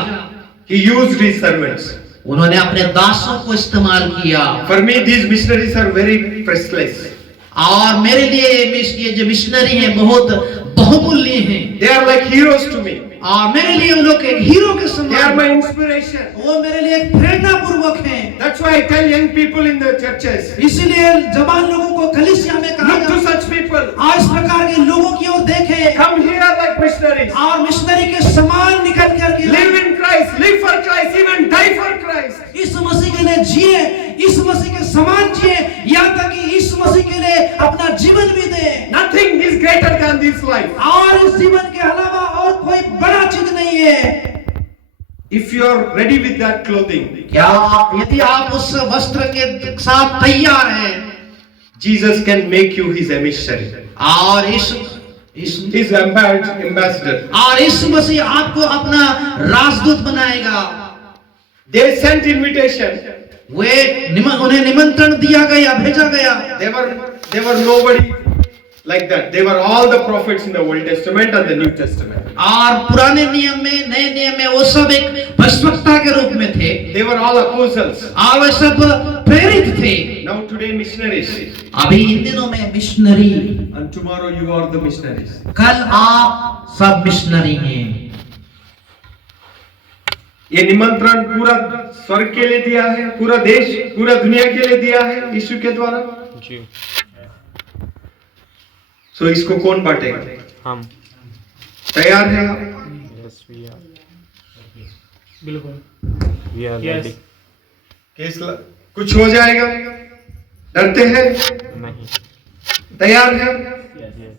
He used his servants. उन्होंने अपने दासों को इस्तेमाल किया। For me, these missionaries are very priceless. और मेरे लिए ये जो मिशनरी हैं बहुत बहुमूल्य हैं। They are like heroes to me. और मेरे लिए वो लोग एक हीरो के They are समान, my inspiration. वो मेरे लिए एक प्रेरणा पूर्वक हैं। That's why I tell young people in the churches, इसीलिए जवान लोगों को कलीसिया में कहा look to जाता है, such people. और इस प्रकार के लोगों की ओर देखें Come here like missionaries. और मिशनरी के समान निकल करके Live in Christ, live for Christ, even die for Christ. यीशु मसीह के लिए जिए, यीशु मसीह के समान जिए, यहाँ तक कि यीशु मसीह के लिए अपना जीवन भी दे। Nothing is greater than this life. और इस जीवन के अलावा और कोई बड़ा चीज नहीं है। If you are ready with that clothing, क्या यदि आप उस वस्त्र के साथ तैयार हैं, Jesus can make you his emissary, और his ambassador. और यीशु मसीह आपको अपना राजदूत बनाएगा। They sent invitation. उन्हें निमंत्रण दिया गया, भेजा गया। They were nobody like that. They were all the prophets in the Old Testament and the New Testament. और पुराने नियम में, नए नियम में वो सब एक भविष्यवक्ता के रूप में थे। They were all apostles. और वे सब प्रेरित थे। Now today missionaries. अभी इन दिनों में missionary, And tomorrow you are the missionaries. कल आप सब मिशनरी हैं। ये निमंत्रण पूरा स्वर्ग के लिए दिया है, पूरा देश, पूरा दुनिया के लिए दिया है यीशु के द्वारा। जी। So इसको कौन बांटेगा? हम। तैयार है आप? Yes, we are. बिल्कुल। We are ready. कुछ हो जाएगा? डरते हैं? नहीं। तैयार है? Yes.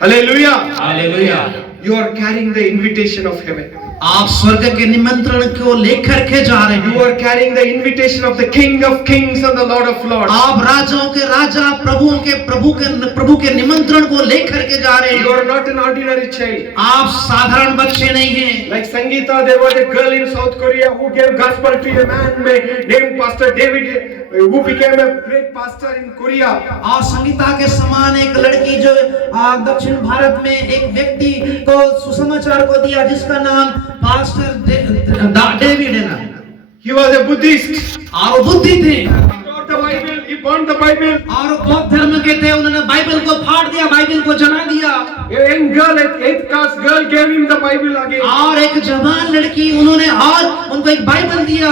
Hallelujah. Hallelujah. You are carrying the invitation of heaven. आप स्वर्ग के निमंत्रण को लेकर के जा रहे You हैं। are carrying the invitation of the King of Kings and the Lord of Lords. आप राजाओं के राजा, प्रभु के निमंत्रण को लेकर के जा रहे You हैं। are not an ordinary child. आप साधारण बच्चे नहीं हैं। Like Sangeeta, there was a girl in South Korea who gave gospel to a man named Pastor David who became a great pastor in Korea. और संगीता के समान एक लड़की जो दक्षिण भारत में एक व्यक्ति को सुसमाचार को दिया जिसका नाम पास्टर डेविड है ना। He was a Buddhist. और वो बुद्धि थे He wrote the Bible. He burned the Bible. और वो बौद्ध धर्म के थे, उन्होंने बाइबल को फाड़ दिया, बाइबल को जला दिया। A young girl, an 8th class girl, gave him the Bible again. और एक जवान लड़की उन्होंने और उनको एक बाइबल दिया।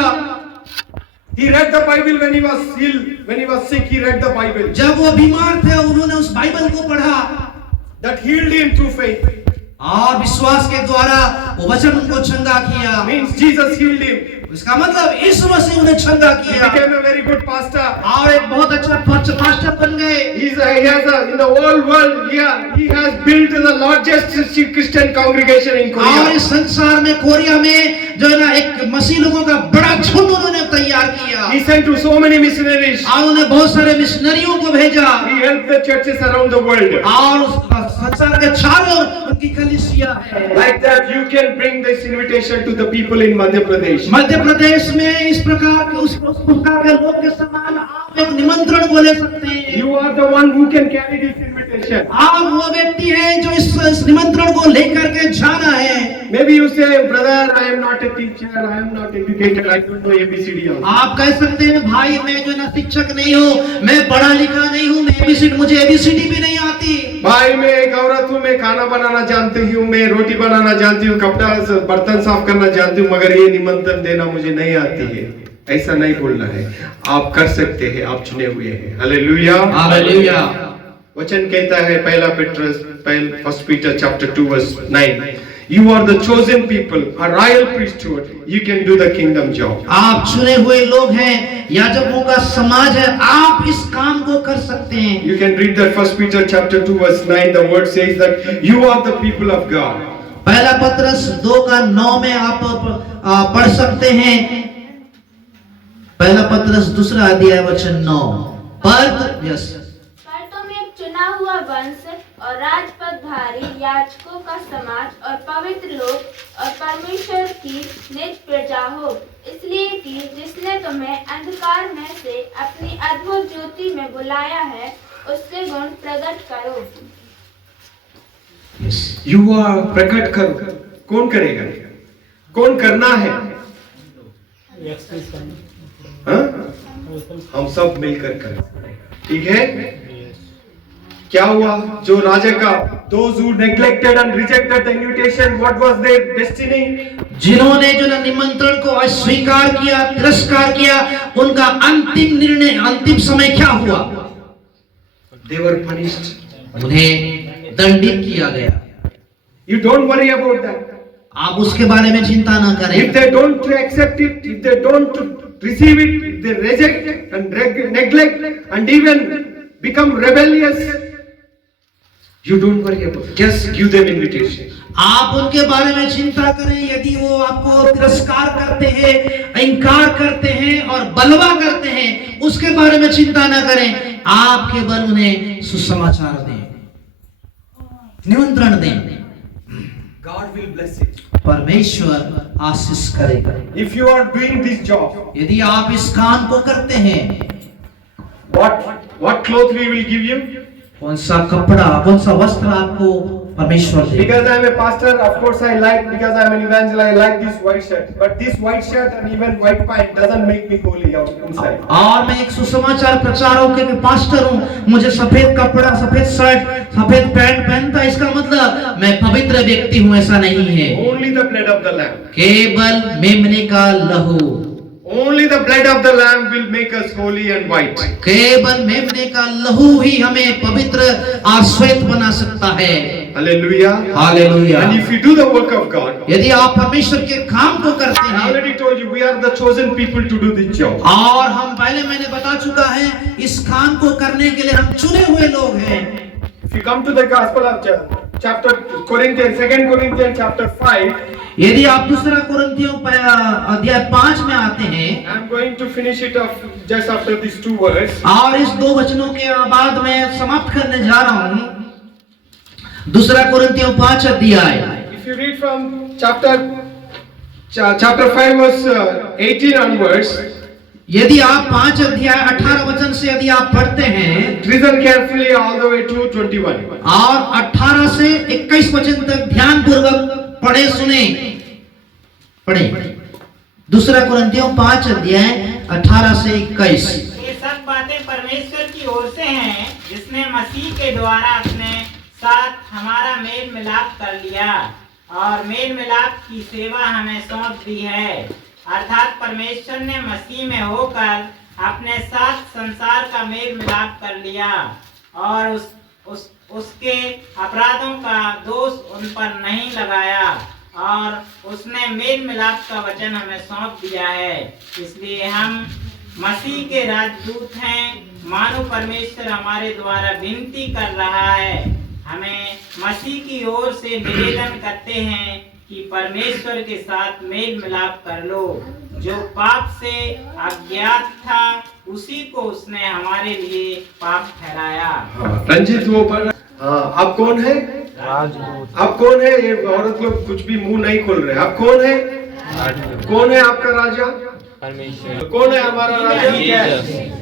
He read the Bible when he was ill, when he was sick. He read the Bible. जब वो बीमार थे उन्होंने उस बाइबल को पढ़ा That healed him through faith. और विश्वास के द्वारा वो वचन उनको चंगा किया। Means Jesus healed him. इसका मतलब यीशु मसीह उन्हें चंगा He किया became a very good pastor. और एक बहुत अच्छा पास्टर बन गए। He has in the whole world, he has built the largest Christian congregation in और Korea. इस संसार में कोरिया में जो है ना एक मसीह लोगों का बड़ा झुंड उन्होंने तैयार किया He sent to so many missionaries. और उन्होंने बहुत सारे मिशनरियों को भेजा He helped the churches around the world. और उस संसार के चारों उनकी कलीसिया है। Like that, you can bring this invitation to the people in Madhya Pradesh. Madhya Pradesh में इस प्रकार के उस प्रकार के लोग के समान आप एक निमंत्रण को ले सकते हैं। You are the one who can carry this invitation. आप वो व्यक्ति हैं जो इस निमंत्रण को लेकर के जाना है। Maybe you say, brother, I am not a teacher, I am not educated, I don't know ABCD also. आप कह सकते हैं भाई मैं जो ना शिक्षक नहीं हूँ, मैं पढ़ा लिखा नहीं हूँ, मुझे एबीसीडी भी नहीं आती। भाई मैं एक औरत हूँ, मैं खाना बनाना जानती हूँ, मैं रोटी बनाना जानती हूँ, कपड़ा बर्तन साफ करना जानती हूँ, मगर ये निमंत्रण देना मुझे नहीं आती है। ऐसा नहीं बोलना है, आप कर सकते हैं, आप चुने हुए हैं। Hallelujah hallelujah. वचन कहता है first Peter chapter 2 verse 9, You are the chosen people, a royal priesthood. You can do the kingdom job. आप चुने हुए लोग हैं, याजकों का समाज है, आप इस काम को कर सकते हैं। You can read that First Peter chapter 2 verse 9. The word says that you are the people of God. पहला पत्रस 2:9 में आप पढ़ सकते हैं। पहला पत्रस 2 अध्याय वचन 9। पर तुम एक चुना हुआ वंश और राजपदधारी याजकों का समाज और पवित्र लोग और परमेश्वर की निज प्रजा हो, इसलिए कि जिसने तुम्हें अंधकार में से अपनी अद्भुत ज्योति में बुलाया है उसके गुण प्रकट करो। You are प्रकट करो। कौन करेगा? कौन करना है? हाँ? हम सब मिलकर करें, ठीक है? क्या हुआ? जो राजा का those who neglected and rejected the invitation, what was their destiny? जिन्होंने जो निमंत्रण को अस्वीकार किया, तिरस्कार किया, उनका अंतिम निर्णय, अंतिम समय क्या हुआ? They were punished. उन्हें दंडित किया गया। You don't worry about that. आप उसके बारे में चिंता ना करें। If they don't accept it, if they don't receive it, if they reject and neglect and even become rebellious, you don't worry about it. Just give them invitation. आप उनके बारे में चिंता करें, यदि वो आपको तिरस्कार करते हैं, इनकार करते हैं और बलवा करते हैं, उसके बारे में चिंता ना करें। आप केवल उन्हें सुसमाचार दें, निमंत्रण दें। God will bless it. परमेश्वर आशीष करेगा। If you are doing this job, यदि आप इस काम को करते हैं, what cloth we will give you? कौन सा कपड़ा, कौन सा वस्त्र आपको परमेश्वर देगा? Because I am a pastor, of course I like, because I am an evangelist, I like this white shirt. But this white shirt and even white pant doesn't make me holy out inside. और मैं एक सुसमाचार प्रचारक के pastor हूँ, मुझे सफेद कपड़ा, सफेद शर्ट, सफेद पैंट पहनता, इसका मतलब मैं पवित्र व्यक्ति हूँ, ऐसा नहीं है। Only the blood of the lamb. केवल मेमने का लहू, Only the blood of the lamb will make us holy and white. केवल मेमने का लहू ही हमें पवित्र और श्वेत बना सकता है। Hallelujah. Hallelujah. And if you do the work of God, यदि आप परमेश्वर के काम को करते I हैं, already told you we are the chosen people to do this job. और हम पहले मैंने बता चुका है, इस काम को करने के लिए हम चुने हुए लोग हैं। If you come to the Gospel of chapter Corinthians, 2 Corinthians chapter 5, यदि आप दूसरा कुरिन्थियों अध्याय 5 में आते हैं, I am going to finish it off just after these 2 words. और इस 2 वचनों के बाद मैं समाप्त करने जा रहा हूँ। दूसरा कुरिन्थियों 5 अध्याय। If you read from chapter 5 verse 18 onwards, यदि आप 5 अध्याय 18 वचन से यदि आप पढ़ते हैं listen carefully all the way to 21. और 18 से 21 वचन तक ध्यान पूर्वक पढ़े सुने। पढ़े दूसरा कुरिन्थियों 5 अध्याय 18 से 21। ये सब बातें परमेश्वर की ओर से हैं, जिसने मसीह के द्वारा अपने साथ हमारा मेल मिलाप कर लिया और मेल मिलाप की सेवा हमें सौंप दी है। अर्थात परमेश्वर ने मसीह में होकर अपने साथ संसार का मेल मिलाप कर लिया और उसके अपराधों का दोष उन पर नहीं लगाया और उसने मेल मिलाप का वचन हमें सौंप दिया है। इसलिए हम मसीह के राजदूत हैं, मानो परमेश्वर हमारे द्वारा विनती कर रहा है। हमें मसीह की ओर से निवेदन करते हैं कि परमेश्वर के साथ मेल मिलाप कर लो। जो पाप से अज्ञात था उसी को उसने हमारे लिए पाप ठहराया। रंजित वो पर आप कौन है? राजदूत। आप कौन है? ये औरत लोग कुछ भी मुंह नहीं खोल रहे। आप कौन है? कौन है आपका राजा? परमेश्वर। कौन है हमारा राजा?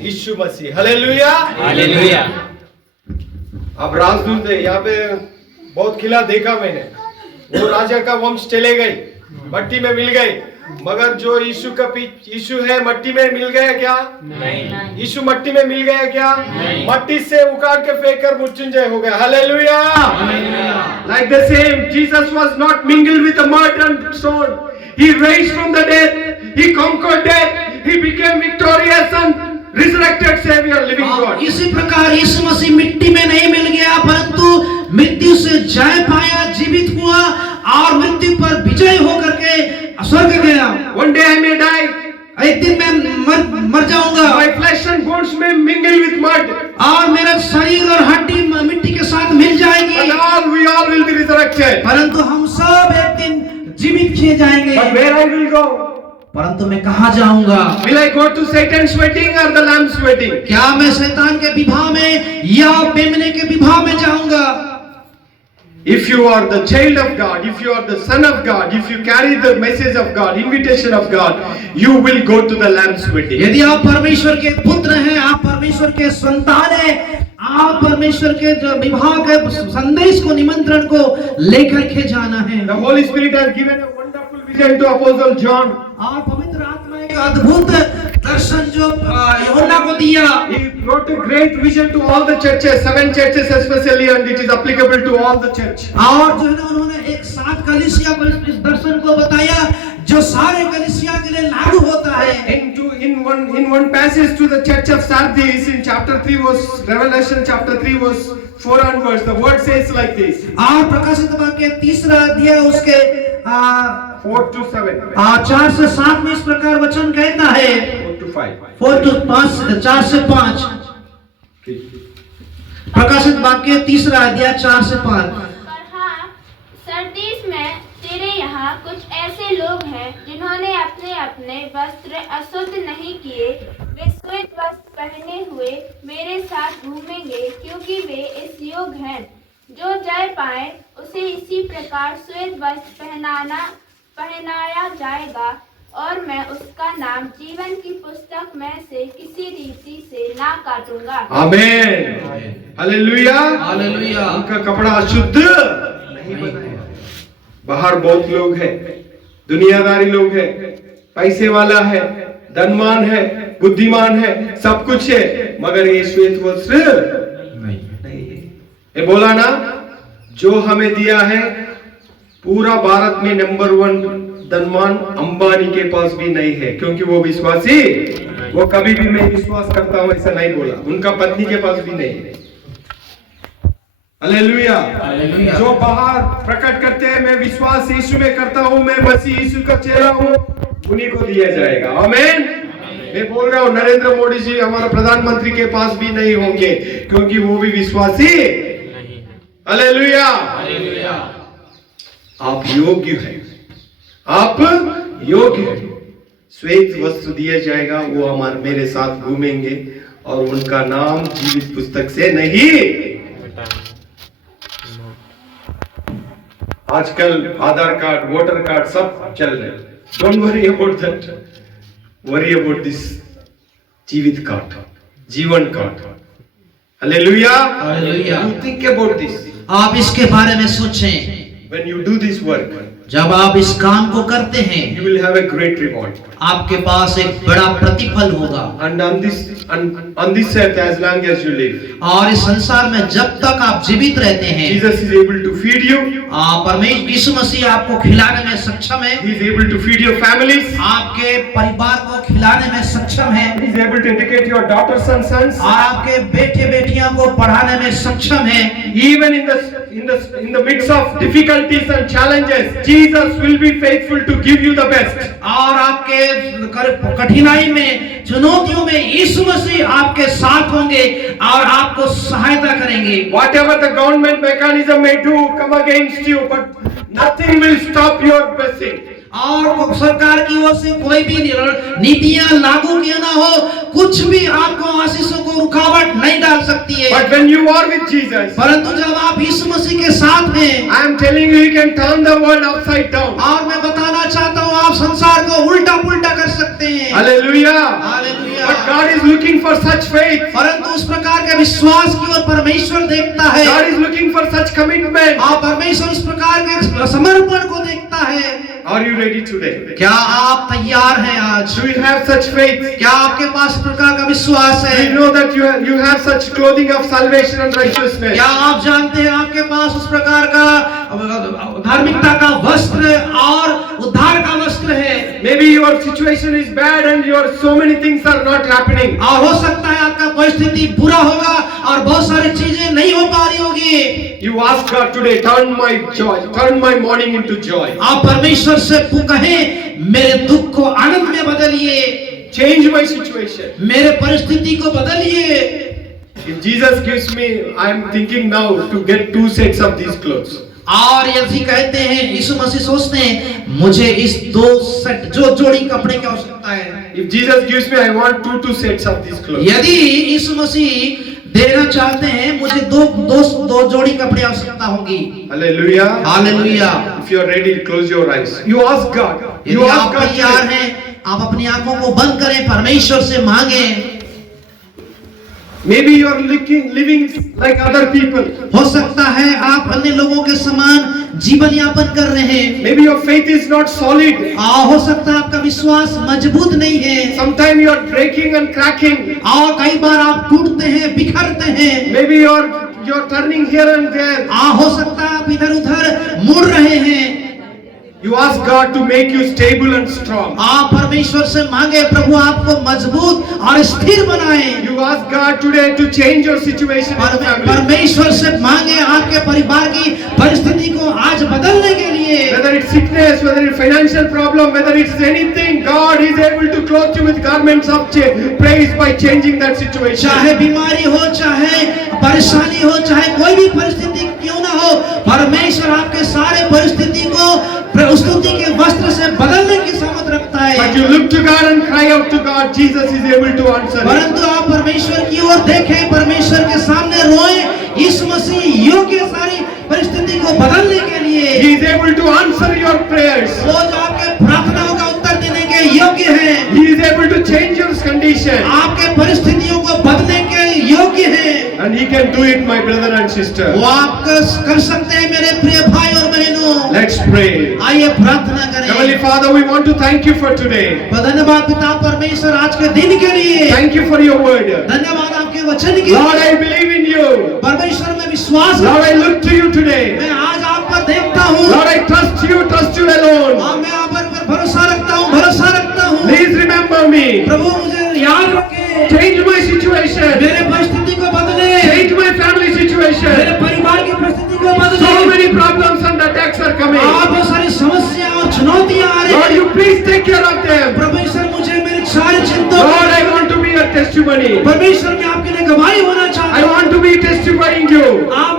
यीशु मसीह। Hallelujah hallelujah. अब राजदूत है यहाँ पे, बहुत किला देखा मैंने। वो राजा का वंश चले गए, मट्टी में मिल गए, मगर जो यीशु का यीशु है मट्टी में मिल गया क्या? नहीं। यीशु मट्टी में मिल गया क्या? मट्टी से उखाड़ के फेंक कर मृत्युंजय हो गया। Hallelujah. Like the same, Jesus was not mingled with the mud and stone. He raised from the dead. He conquered death. He became victorious and resurrected Savior, living God. इसी प्रकार यीशु मसीह मिट्टी में नहीं मिल गया, परंतु मृत्यु से जय पाया, जीवित हुआ और मृत्यु पर विजय होकर के स्वर्ग गया। One day I may die. एक दिन मैं मर जाऊंगा। My flesh and bones may mingle with mud. और मेरा शरीर और हड्डी मिट्टी के साथ मिल जाएगी। But we all will be resurrected. परंतु हम सब एक दिन जीवित किए जाएंगे। But where I will go? परंतु मैं कहाँ जाऊंगा? Will I go to Satan's wedding or the Lamb's wedding? क्या मैं शैतान के विवाह में या मेमने के विवाह में जाऊंगा? If you are the child of God, if you are the son of God, if you carry the message of God, invitation of God, you will go to the Lamb's wedding. यदि आप परमेश्वर के पुत्र हैं, आप परमेश्वर के संतान हैं, आप परमेश्वर के विवाह के संदेश को, निमंत्रण को लेकर के जाना है। The Holy Spirit has given a wonderful vision to Apostle John. और पवित्र आत्मा एक अद्भुत दर्शन जो यूहन्ना को दिया। He wrote a great vision to all the churches, 7 churches especially, and it is applicable to all the church. और जो है ना उन्होंने एक 7 कलीसिया को इस दर्शन को बताया जो सारे कलीसिया के लिए लागू होता है। In one passage to the church of Sardis in chapter 3 verse Revelation chapter 3 verse 4 onwards, the word says like this. और प्रकाशित वाक्य 3 अध्याय उसके 4 to 7. 4 से 7 में इस प्रकार वचन कहता है। 4 to 5. 4 to 5, 4 से 5। प्रकाशित वाक्य 3 अध्याय 4 से 5। पर हाँ, सरदीस में तेरे यहाँ कुछ ऐसे लोग हैं जिन्होंने अपने अपने वस्त्र अशुद्ध नहीं किए। वे श्वेत वस्त्र पहने हुए मेरे साथ घूमेंगे, क्योंकि वे इस योग्य हैं। जो जय पाए उसे इसी प्रकार श्वेत वस्त्र पहनाया जाएगा और मैं उसका नाम जीवन की पुस्तक में से किसी रीति से ना काटूंगा। आमीन। हालेलुया। हालेलुया। उनका कपड़ा अशुद्ध नहीं बनाया। बाहर बहुत लोग हैं, दुनियादारी लोग हैं, पैसे वाला है, धनवान है, बुद्धिमान है, सब कुछ है, मगर ये श्वेत वस्त्र नहीं है। ये बोला ना, जो हमें दिया है पूरा भारत में नंबर 1 धनवान अंबानी के पास भी नहीं है, क्योंकि वो विश्वासी, वो कभी भी मैं विश्वास करता हूं ऐसा नहीं बोला। उनका पत्नी के पास भी नहीं है। हालेलुया। जो बाहर प्रकट करते हैं मैं विश्वास यीशु में करता हूं, मैं मसीह यीशु का चेला हूं, उन्हीं को दिया जाएगा। आमीन। मैं बोल रहा हूं नरेंद्र मोदी जी हमारा प्रधानमंत्री के पास भी नहीं होंगे, क्योंकि वो भी विश्वासी नहीं। हालेलुया। आप योग्य हैं, आप योग्य हैं। श्वेत वस्त्र दिया जाएगा, वो हमारे मेरे साथ घूमेंगे और उनका नाम जीवित पुस्तक से नहीं। आजकल आधार कार्ड, वोटर कार्ड सब चल रहे। Don't worry about that, worry about this जीवित काट, जीवन काट। Hallelujah. Hallelujah. You think about this. आप इसके बारे में सोचें। When you do this work, जब आप इस काम को करते हैं you will have a great reward. आपके पास एक बड़ा प्रतिफल होगा। And on this earth, as long as you live, और इस संसार में जब तक आप जीवित रहते हैं, Jesus is able to feed you. परमेश्वर यीशु मसीह आपको खिलाने में सक्षम है। He is able to feed your families. आपके परिवार को खिलाने में सक्षम है। He is able to educate your daughters and sons. और आपके बेटे बेटियों को पढ़ाने में सक्षम है। Even in the midst of difficulties and challenges, Jesus will be faithful to give you the best. और आपके कठिनाई में, चुनौतियों में यीशु मसीह आपके साथ होंगे और आपको सहायता करेंगे। Whatever the government mechanism may do come against you, but nothing will stop your blessing. और सरकार की ओर से कोई भी नीतियां लागू किया ना हो, कुछ भी आपको आशीषों को रुकावट नहीं डाल सकती है। But when you are with Jesus, परंतु जब आप यीशु मसीह के साथ हैं, I am telling you, He can turn the world upside down. और मैं बताना चाहता हूँ आप संसार को उल्टा पुल्टा कर सकते हैं। Hallelujah. Hallelujah. But God is looking for such faith. परंतु उस प्रकार के विश्वास की ओर परमेश्वर देखता है। God is looking for such commitment. परमेश्वर इस प्रकार के समर्पण को देखता है। Are you ready today? क्या आप तैयार हैं आज? Do you have such faith? क्या आपके पास इस प्रकार का विश्वास है? Do you know that you have such clothing of salvation and righteousness? क्या आप जानते हैं आपके पास उस प्रकार का धार्मिकता का वस्त्र और उद्धार का वस्त्र है? Maybe your situation is bad and so many things are not happening. और हो सकता है आपका परिस्थिति बुरा होगा और बहुत सारी चीजें नहीं हो पा रही होगी। You ask God today, turn my joy, turn my mourning into joy. आप परमेश्वर से कहें, मेरे दुख को आनंद में बदलिए। Change my situation. मेरे परिस्थिति को बदलिए। If Jesus gives me, I am thinking now to get 2 sets of these clothes. और यदि कहते हैं, यीशु मसीह सोचते हैं, मुझे इस 2 सेट जोड़ी कपड़े की आवश्यकता है। If Jesus gives me, I want 2 sets of these clothes. यदि यीशु मसीह देना चाहते हैं, मुझे दो जोड़ी कपड़े आवश्यकता होगी। Hallelujah. Hallelujah. If you are ready, close your eyes. You ask God. You यदि ask आप God. तैयार today. हैं, आप अपनी आंखों को बंद करें, परमेश्वर से मांगें। Maybe you are living like other people. हो सकता है आप अन्य लोगों के समान जीवन यापन कर रहे हैं। Maybe your faith is not solid. हो सकता है आपका विश्वास मजबूत नहीं है। Sometimes you are breaking and cracking. और कई बार आप टूटते हैं, बिखरते हैं। Maybe you are turning here and there. हो सकता है आप इधर उधर मुड़ रहे हैं। You ask God to make you stable and strong. आप परमेश्वर से मांगे, प्रभु आपको मजबूत और स्थिर बनाए। You ask God today to change your situation in the family. परमेश्वर से मांगे आपके परिवार की परिस्थिति को आज बदलने के लिए। Whether it's sickness, whether it's financial problem, whether it's anything, God is able to clothe you with garments of praise by changing that situation. चाहे बीमारी हो, चाहे परेशानी हो, चाहे कोई भी परिस्थिति क्यों ना हो, परमेश्वर आपके सारे परिस्थिति को स्तुति के वस्त्र से बदलने की सामर्थ रखता है। But you look to God and cry out to God, Jesus is able to answer. परंतु आप परमेश्वर की ओर देखें, परमेश्वर के सामने रोएं। यीशु मसीह योग्य सारी परिस्थिति को बदलने के लिए। He is able to answer your prayers. वो जो आपके प्रार्थनाओं का उत्तर देने के योग्य है। He is able to change your condition. आपके परिस्थितियों को बदलने के योग्य है। And He can do it, my brother and sister. वो आप कर सकते हैं मेरे प्रिय भाई और बहनों। Let's pray. आइए प्रार्थना करें। Heavenly Father, we want to thank you for today. धन्यवाद पिता परमेश्वर आज के दिन के लिए। Thank you for your word. धन्यवाद आपके वचन के Lord, लिए। I believe in you. परमेश्वर में विश्वास Lord, I look to you today. मैं आज आप पर देखता हूँ। Lord, I trust you alone. मैं आप पर भरोसा रखता हूँ, भरोसा रखता हूँ। Please remember me. प्रभु मुझे याद रखे। Change my situation. मेरे परिस्थिति को बदले। Change my family situation. मेरे परिवार की परिस्थिति को बदले। So many problems and attacks are coming. बहुत सारी समस्या और चुनौतियाँ आ रही Lord, हैं। you please take care of them. परमेश्वर मुझे मेरे सारे चिंता। Lord, I want to be a testimony. परमेश्वर मैं आपके लिए गवाही होना चाहता I हूँ। want to be testifying you.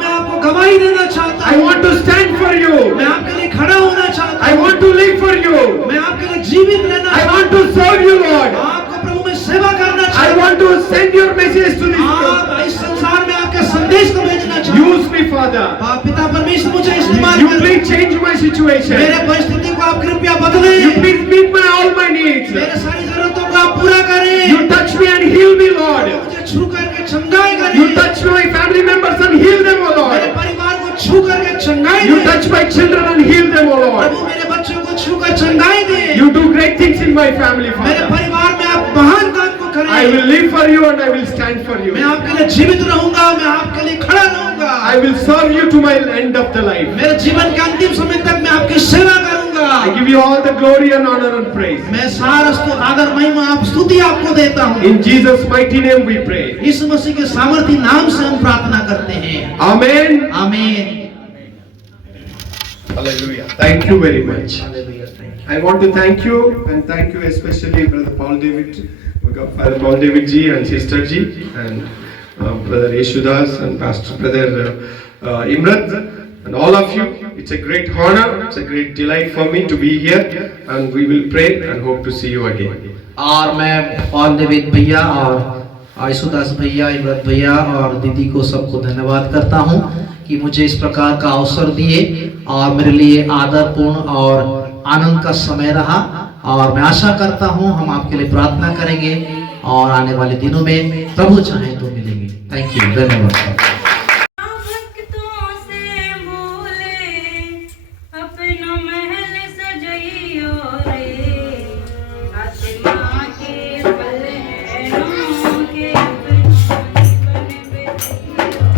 मैं आपको गवाही देना चाहता I हूँ। want to stand for you. मैं आपके लिए खड़ा होना चाहता I हूँ। want to live for you. मैं आपके लिए जीवित रहना I चाहता want to serve you, Lord. हूँ। आपको प्रभु में सेवा करना I चाहता हूँ। want to send your message to this world. आप इस संसार में आपके संदेश को भेजना चाहता हूँ। Use me, Father. पिता परमेश्वर मुझे इस्तेमाल You करें। please change my situation. मेरे परिस्थिति को आप कृपया बदलें। You please meet all my needs. मेरे सारी जरूरतों को आप पूरा करें। You touch me and heal my children and heal them, O Lord. प्रभु मेरे बच्चों को छूकर चंगाई दे। You do great things in my family, मेरे Father. परिवार में आप महान काम को करें। I will live for you and I will stand for you. मैं आपके लिए जीवित रहूंगा, मैं आपके लिए खड़ा रहूंगा। I will serve you to my end of the life. मेरे जीवन के अंतिम समय तक मैं आपकी सेवा करूंगा। I give you all the glory and honor and praise. मैं सारा आदर महिमा आप स्तुति आपको देता हूँ। In Jesus' mighty name we pray. यीशु मसीह के सामर्थी नाम से हम प्रार्थना करते हैं। Amen. आमीन। Hallelujah. Thank you very much. I want to thank you and thank you especially Brother Paul David, Father Paul David ji and Sister ji and Brother Yeshudas and Pastor Brother Imrat and all of you. It's a great honor, it's a great delight for me to be here and we will pray and hope to see you again. और मैं Paul David भैया और यशुदास भैया, इमरत भैया और दीदी को सबको धन्यवाद करता हूँ कि मुझे इस प्रकार का अवसर दिए और मेरे लिए आदरपूर्ण और आनंद का समय रहा। और मैं आशा करता हूँ हम आपके लिए प्रार्थना करेंगे और आने वाले दिनों में प्रभु चाहे तो मिलेंगे। थैंक यू, धन्यवाद। भक्तों से बोले अपना महल सजइयो रे, आत्मा के पलहनों के अपना जीवन बिताइयो।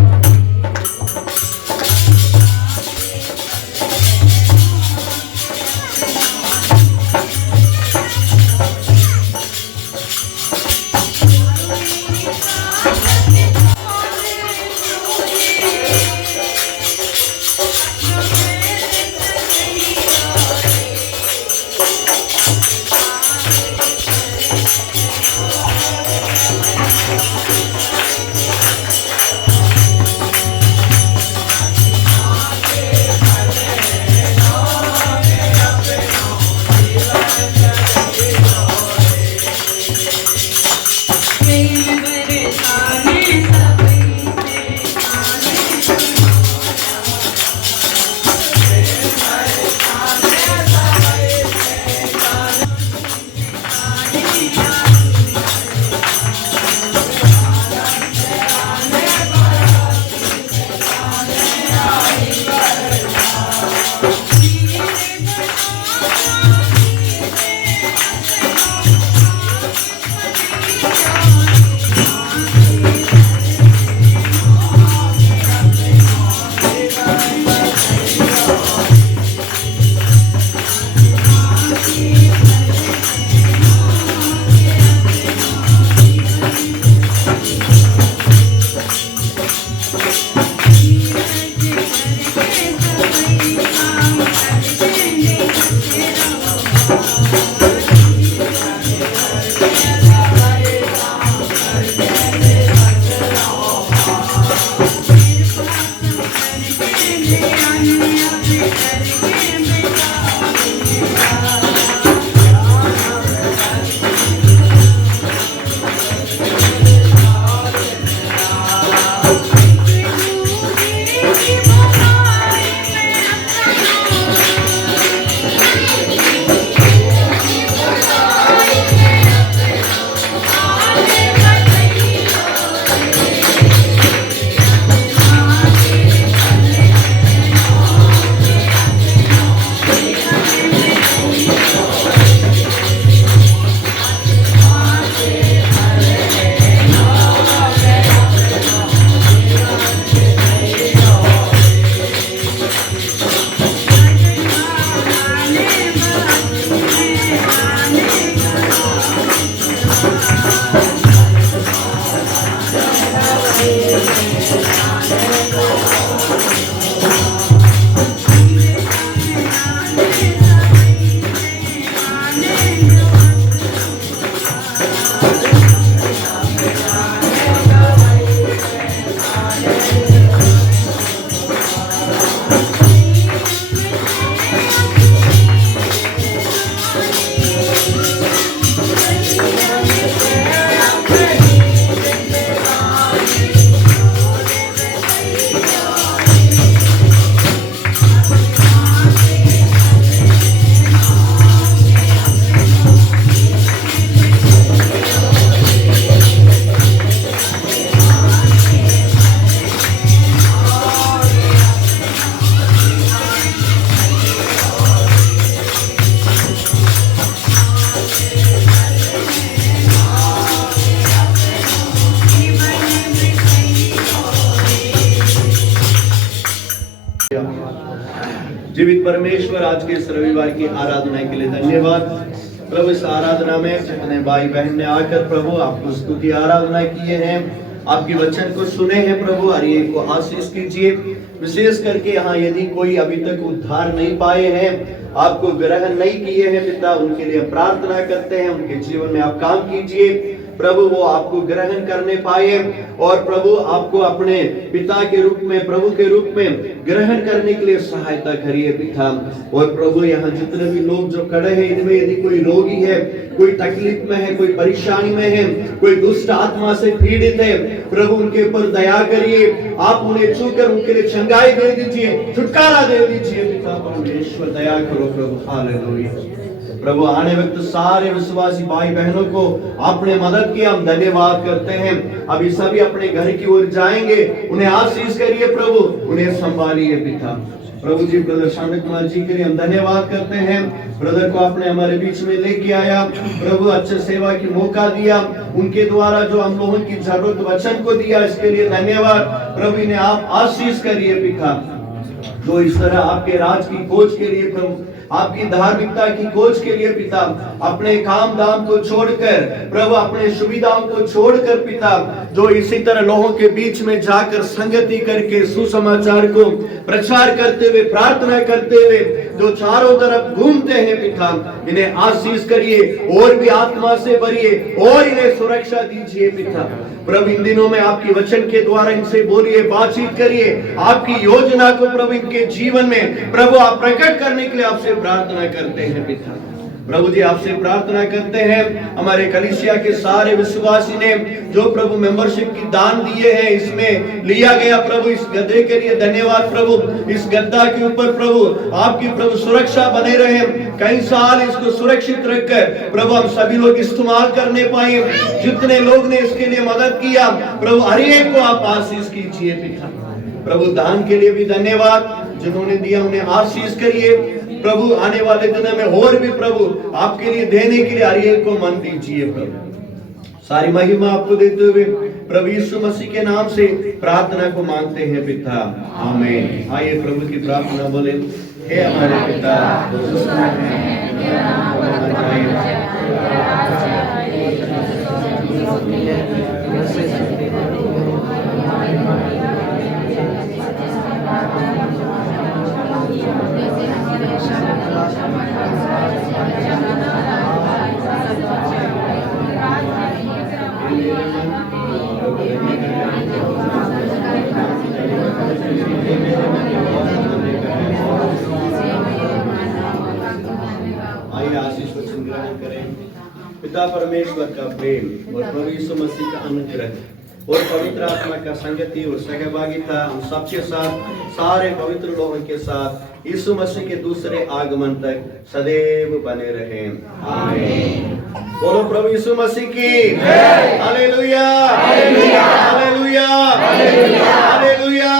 जीवित परमेश्वर, आज के इस रविवार की आराधना के लिए धन्यवाद प्रभु। इस आराधना में जितने भाई बहन ने आकर प्रभु आपको स्तुति आराधना किए हैं, आपके वचन को सुने हैं प्रभु, हर एक को आशीष कीजिए। विशेष करके यहाँ यदि कोई अभी तक उद्धार नहीं पाए हैं, आपको ग्रहण नहीं किए हैं पिता, उनके लिए प्रार्थना करते हैं, उनके जीवन में आप काम कीजिए प्रभु, वो आपको ग्रहण करने पाए और प्रभु आपको अपने पिता के रूप में, प्रभु के रूप में ग्रहण करने के लिए सहायता करिए पिता। और प्रभु यहाँ जितने भी लोग जो खड़े हैं, इनमें यदि कोई रोगी है, कोई तकलीफ में है, कोई परेशानी में है, कोई दुष्ट आत्मा से पीड़ित है, प्रभु उनके ऊपर दया करिए, आप उन्हें छूकर उनके लिए चंगाई दे दीजिए, छुटकारा दे दीजिए पिता परमेश्वर, दया करो प्रभु। हालेलुया प्रभु। आने वक्त सारे विश्वासी भाई बहनों को आपने मदद की, हम धन्यवाद करते हैं। अभी सभी अपने घर की ओर जाएंगे, उन्हें आशीष करिए प्रभु, उन्हें संभालिए पिता। प्रभु जी ब्रदर शामिल कुमार जी के लिए हम धन्यवाद करते हैं, ब्रदर को आपने हमारे बीच में लेके आया प्रभु, अच्छे सेवा की मौका दिया, उनके द्वारा जो हम लोगों की जरूरत वचन को दिया, इसके लिए धन्यवाद प्रभु। इन्हें आप आशीष करिए पिता, जो इस तरह आपके राज की खोज के लिए प्रभु, आपकी धार्मिकता की खोज के लिए पिता, अपने काम दाम को छोड़कर प्रभु, अपने सुविधाओं को छोड़कर पिता, जो इसी तरह लोगों के बीच में जाकर संगति करके सुसमाचार को प्रचार करते हुए, प्रार्थना करते हुए जो चारों तरफ घूमते हैं पिता, इन्हें आशीष करिए और भी आत्मा से भरिए और इन्हें सुरक्षा दीजिए पिता। प्रभु इन दिनों में आपकी वचन के द्वारा इनसे बोलिए, बातचीत करिए, आपकी योजना को प्रभु इनके जीवन में प्रभु आप प्रकट करने के लिए आपसे प्रार्थना करते हैं पिता। प्रभु जी आपसे प्रार्थना करते हैं, हमारे कलीसिया के सारे विश्वासी ने जो प्रभु मेंबरशिप की दान दिए हैं, इसमें लिया गया प्रभु, इस गद्दे के लिए धन्यवाद प्रभु। इस गद्दा के ऊपर प्रभु आपकी प्रभु सुरक्षा बने रहे, कई साल इसको सुरक्षित रखकर प्रभु हम सभी लोग इस्तेमाल करने पाए। जितने लोग ने इसके लिए मदद किया प्रभु, हर एक को आप आशीष कीजिए पिता। प्रभु दान के लिए भी धन्यवाद, जिन्होंने दिया उन्हें आशीष करिए प्रभु। आने वाले दिनों में और भी प्रभु आपके लिए देने के लिए हर एक को मन दीजिए प्रभु। सारी महिमा आपको देते हुए प्रभु यीशु मसीह के नाम से प्रार्थना को मांगते हैं पिता, आमीन। आइए प्रभु की प्रार्थना बोले। हे हमारे पिता, पिता परमेश्वर का प्रेम और प्रभु यीशु मसीह का अनुग्रह और पवित्र आत्मा का संगति और सहभागिता हम सबके साथ, सारे पवित्र लोगों के साथ यीशु मसीह के दूसरे आगमन तक सदैव बने रहे, आमीन। बोलो प्रभु यीशु मसीह की हालेलुया, हालेलुया, हालेलुया, हालेलुया।